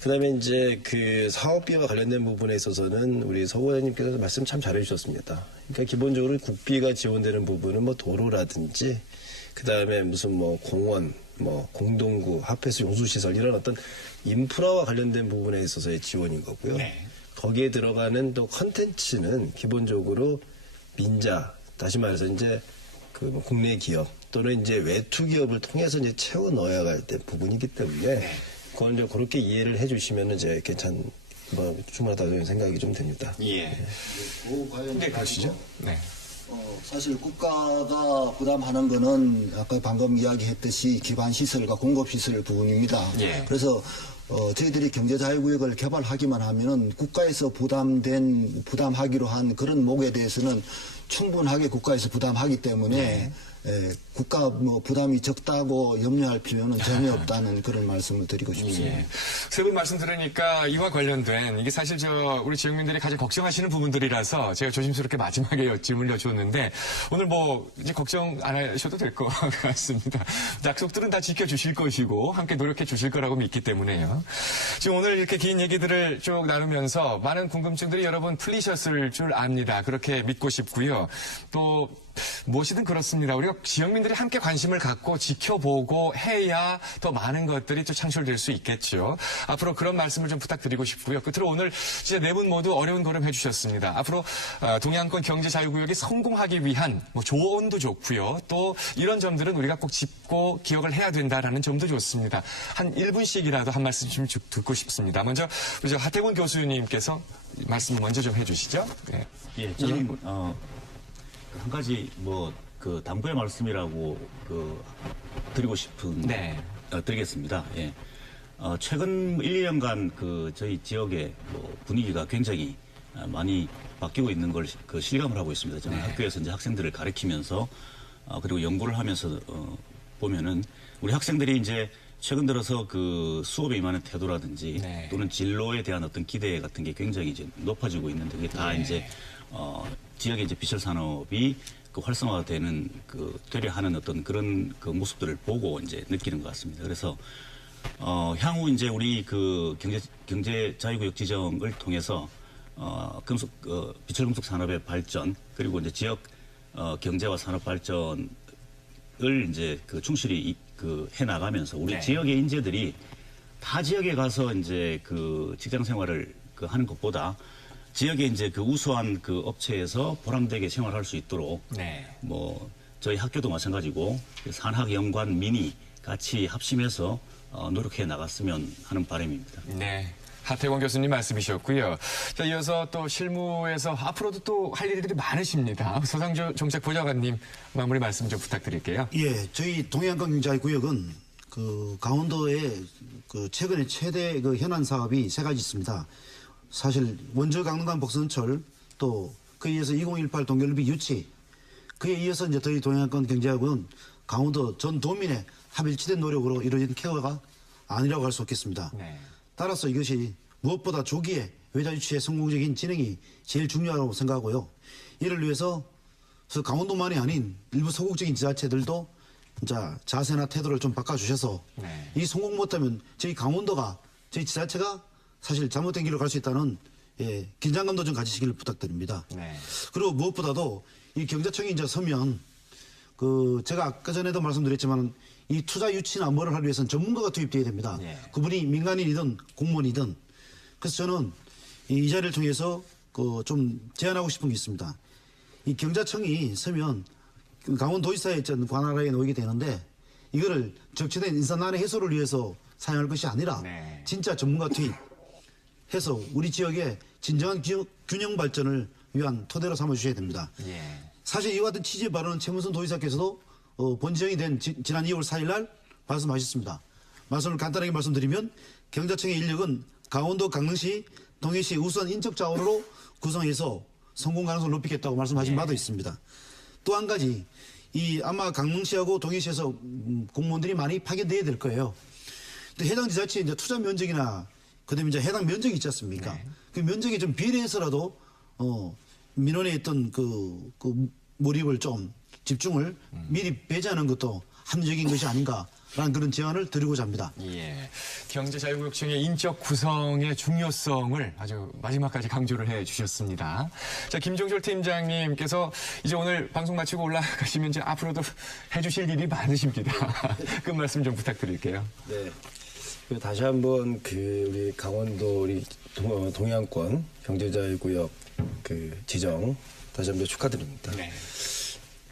그다음에 이제 그 사업비와 관련된 부분에 있어서는 우리 서 의원님께서 말씀 참 잘해주셨습니다. 그러니까 기본적으로 국비가 지원되는 부분은 뭐 도로라든지 그다음에 무슨 뭐 공원, 뭐 공동구, 합폐수 용수시설 이런 어떤 인프라와 관련된 부분에 있어서의 지원인 거고요. 거기에 들어가는 또 컨텐츠는 기본적으로 민자, 다시 말해서 이제 그 국내 기업 또는 이제 외투 기업을 통해서 이제 채워 넣어야 할 때 부분이기 때문에 그건 이제 그렇게 이해를 해주시면은 이제 충분하다고 생각이 좀 됩니다. 네, 가시죠. 사실 국가가 부담하는 거는 아까 방금 이야기했듯이 기반 시설과 공급 시설 부분입니다. 예. 그래서 저희들이 경제자유구역을 개발하기만 하면은 국가에서 부담하기로 한 그런 목에 대해서는 충분하게 국가에서 부담하기 때문에 국가 부담이 적다고 염려할 필요는 전혀 없다는 그런 말씀을 드리고 싶습니다. 예. 세 분 말씀 들으니까 이와 관련된 이게 사실 우리 지역민들이 가장 걱정하시는 부분들이라서 제가 조심스럽게 마지막에 질문을 여쭈었는데 오늘 이제 걱정 안 하셔도 될 것 같습니다. 약속들은 다 지켜주실 것이고 함께 노력해 주실 거라고 믿기 때문에요. 지금 오늘 이렇게 긴 얘기들을 쭉 나누면서 많은 궁금증들이 여러분 풀리셨을 줄 압니다. 그렇게 믿고 싶고요. 또 무엇이든 그렇습니다. 우리가 지역민들이 함께 관심을 갖고 지켜보고 해야 더 많은 것들이 또 창출될 수 있겠죠. 앞으로 그런 말씀을 좀 부탁드리고 싶고요. 끝으로 오늘 진짜 네 분 모두 어려운 걸음 해주셨습니다. 앞으로 동해안권 경제자유구역이 성공하기 위한 조언도 좋고요. 또 이런 점들은 우리가 꼭 짚고 기억을 해야 된다라는 점도 좋습니다. 한 1분씩이라도 한 말씀 좀 듣고 싶습니다. 먼저 우리 하태곤 교수님께서 말씀 먼저 좀 해주시죠. 네. 예, 저는 한 가지 당부의 말씀이라고 드리고 싶은 네. 드리겠습니다. 예. 최근 1, 2년간 저희 지역의 분위기가 굉장히 많이 바뀌고 있는 걸 실감을 하고 있습니다. 저는 학교에서 이제 학생들을 가르치면서 그리고 연구를 하면서 보면은 우리 학생들이 이제 최근 들어서 수업에 임하는 태도라든지 또는 진로에 대한 어떤 기대 같은 게 굉장히 이제 높아지고 있는데 그게 다 이제 지역의 이제 비철 산업이 활성화되는 되려하는 어떤 그런 모습들을 보고 이제 느끼는 것 같습니다. 그래서 향후 이제 우리 경제 자유구역 지정을 통해서 비철 금속 산업의 발전 그리고 이제 지역 경제와 산업 발전을 이제 충실히 해 나가면서 우리 지역의 인재들이 타 지역에 가서 이제 직장 생활을 하는 것보다 지역에 이제 우수한 업체에서 보람되게 생활할 수 있도록 저희 학교도 마찬가지고 산학 연관 민이 같이 합심해서 노력해 나갔으면 하는 바람입니다. 네. 하태곤 교수님 말씀이셨고요. 자, 이어서 또 실무에서 앞으로도 또 할 일들이 많으십니다. 서상조 정책보좌관님 마무리 말씀 좀 부탁드릴게요. 예, 저희 동해안권 경제구역은 강원도의 최근에 최대 현안 사업이 세 가지 있습니다. 사실 원저 강릉간 복선철 또 그에 이어서 2018 동결비 유치 그에 이어서 이제 저희 동해안권 경제구역은 강원도 전 도민의 합일치된 노력으로 이루어진 케어가 아니라고 할 수 없겠습니다. 네. 따라서 이것이 무엇보다 조기에 외자 유치의 성공적인 진행이 제일 중요하다고 생각하고요. 이를 위해서 강원도만이 아닌 일부 소극적인 지자체들도 자세나 태도를 좀 바꿔주셔서 이 성공 못하면 저희 강원도가 저희 지자체가 사실 잘못된 길로 갈 수 있다는 긴장감도 좀 가지시기를 부탁드립니다. 네. 그리고 무엇보다도 이 경제청이 이제 서면 제가 아까 전에도 말씀드렸지만 이 투자 유치나 뭐를 하기 위해서는 전문가가 투입돼야 됩니다. 그분이 민간인이든 공무원이든. 그래서 저는 이 자리를 통해서 좀 제안하고 싶은 게 있습니다. 이 경제청이 서면 강원도지사의 관할하에 놓이게 되는데 이거를 적체된 인사난의 해소를 위해서 사용할 것이 아니라 진짜 전문가 투입해서 우리 지역의 진정한 균형 발전을 위한 토대로 삼아주셔야 됩니다. 사실 이와 같은 취지의 발언은 최문선 도지사께서도 본지정이 된 지난 2월 4일 날 말씀하셨습니다. 말씀을 간단하게 말씀드리면 경제청의 인력은 강원도, 강릉시, 동해시 우수한 인적 자원으로 구성해서 성공 가능성을 높이겠다고 말씀하신 바도 있습니다. 또 한 가지 아마 강릉시하고 동해시에서 공무원들이 많이 파견돼야 될 거예요. 근데 해당 지자체에 이제 투자 면적이나 그다음에 이제 해당 면적이 있지 않습니까? 그 면적에 좀 비례해서라도 민원에 있던 몰입을 좀 집중을 미리 배제하는 것도 합리적인 것이 아닌가라는 그런 제안을 드리고자 합니다. 예. 경제자유구역청의 인적 구성의 중요성을 아주 마지막까지 강조를 해 주셨습니다. 자, 김종졸 팀장님께서 이제 오늘 방송 마치고 올라가시면 이제 앞으로도 해 주실 일이 많으십니다. 그 말씀 좀 부탁드릴게요. 네. 다시 한번 우리 강원도 우리 동해안권 경제자유구역 지정 다시 한번 축하드립니다. 네.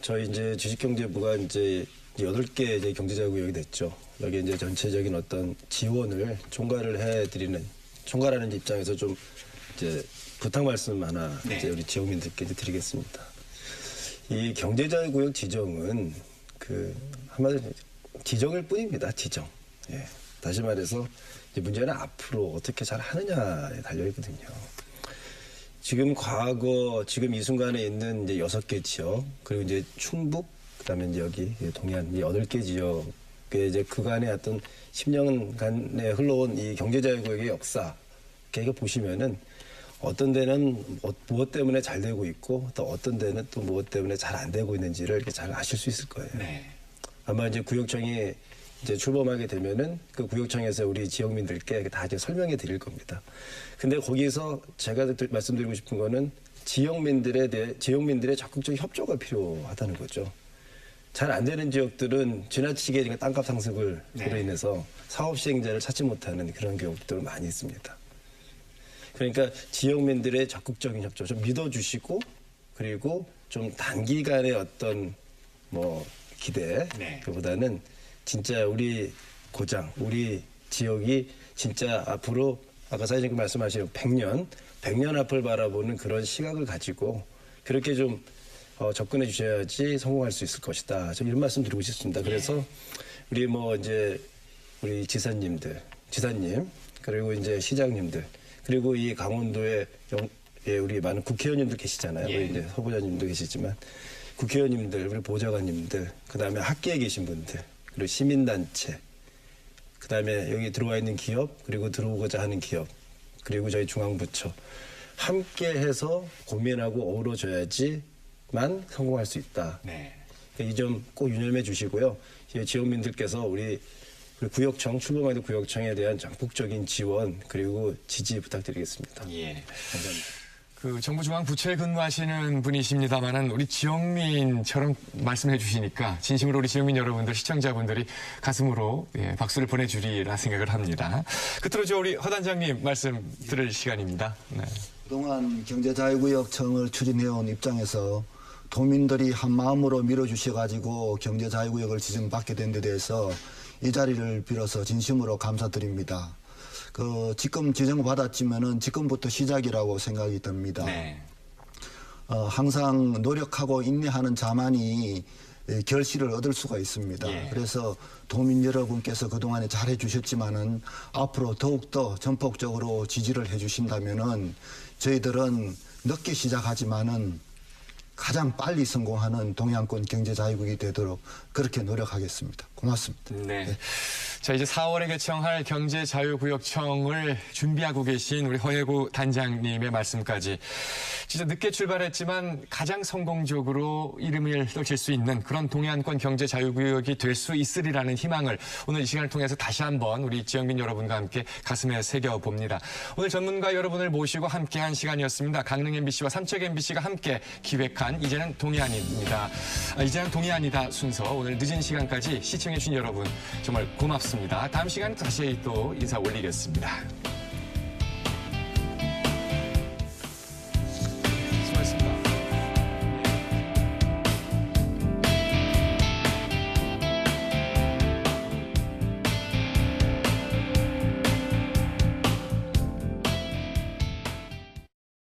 저희 이제 주식경제부가 이제 8개 이제 경제자유구역이 됐죠. 여기 이제 전체적인 어떤 지원을 총괄하는 입장에서 좀 이제 부탁 말씀 하나 이제 우리 지역민들께 드리겠습니다. 이 경제자유구역 지정은 한마디로 지정일 뿐입니다. 지정. 예. 다시 말해서 이제 문제는 앞으로 어떻게 잘 하느냐에 달려 있거든요. 지금 지금 이 순간에 있는 이제 6개 지역, 그리고 이제 충북, 그다음에 이제 여기 동해안 이 8개 지역에 이제 그간의 어떤 10년간에 흘러온 이 경제자유구역의 역사, 이렇게 보시면은 어떤 데는 무엇 때문에 잘 되고 있고 또 어떤 데는 또 무엇 때문에 잘 안 되고 있는지를 이렇게 잘 아실 수 있을 거예요. 네. 아마 이제 구역청이 이제 출범하게 되면은 그 구역청에서 우리 지역민들께 다 이제 설명해 드릴 겁니다. 근데 거기서 제가 말씀드리고 싶은 거는 지역민들의 적극적 협조가 필요하다는 거죠. 잘 안 되는 지역들은 지나치게 땅값 상승으로 인해서 사업 시행자를 찾지 못하는 그런 경우들 많이 있습니다. 그러니까 지역민들의 적극적인 협조 좀 믿어주시고 그리고 좀 단기간의 어떤 기대 그보다는 진짜 우리 고장, 우리 지역이 진짜 앞으로 아까 사장님 말씀하신 100년 앞을 바라보는 그런 시각을 가지고 그렇게 좀 접근해 주셔야지 성공할 수 있을 것이다. 저 이런 말씀 드리고 싶습니다. 그래서 우리 우리 지사님, 그리고 이제 시장님들, 그리고 이 강원도에 우리 많은 국회의원님들 계시잖아요. 우리 이제 후보자님도 계시지만 국회의원님들, 우리 보좌관님들, 그다음에 학계에 계신 분들, 그리고 시민단체, 그다음에 여기 들어와 있는 기업, 그리고 들어오고자 하는 기업, 그리고 저희 중앙부처 함께해서 고민하고 어우러져야지만 성공할 수 있다. 이 점 꼭 유념해 주시고요. 지역민들께서 우리 구역청, 출범하는 구역청에 대한 적극적인 지원 그리고 지지 부탁드리겠습니다. 감사합니다. 정부 중앙 부처에 근무하시는 분이십니다만은 우리 지역민처럼 말씀해 주시니까 진심으로 우리 지역민 여러분들, 시청자분들이 가슴으로 박수를 보내주리라 생각을 합니다. 끝으로 우리 허 단장님 말씀 들을 시간입니다. 네. 그동안 경제자유구역청을 추진해온 입장에서 도민들이 한 마음으로 밀어주셔가지고 경제자유구역을 지정받게 된 데 대해서 이 자리를 빌어서 진심으로 감사드립니다. 지금 지정받았지만은 지금부터 시작이라고 생각이 듭니다. 항상 노력하고 인내하는 자만이 결실을 얻을 수가 있습니다. 그래서 도민 여러분께서 그동안에 잘해 주셨지만은 앞으로 더욱더 전폭적으로 지지를 해 주신다면은 저희들은 늦게 시작하지만은 가장 빨리 성공하는 동해안권 경제자유국이 되도록 그렇게 노력하겠습니다. 고맙습니다. 네. 자, 이제 4월에 개청할 경제자유구역청을 준비하고 계신 우리 허예구 단장님의 말씀까지 진짜 늦게 출발했지만 가장 성공적으로 이름을 떨칠 수 있는 그런 동해안권 경제자유구역이 될 수 있으리라는 희망을 오늘 이 시간을 통해서 다시 한번 우리 지역민 여러분과 함께 가슴에 새겨봅니다. 오늘 전문가 여러분을 모시고 함께한 시간이었습니다. 강릉 MBC와 삼척 MBC가 함께 기획한 이제는 동해안입니다. 이제는 동해안이다 순서 오늘 늦은 시간까지 시청해주신 여러분 정말 고맙습니다. 다음 시간에 다시 또 인사 올리겠습니다.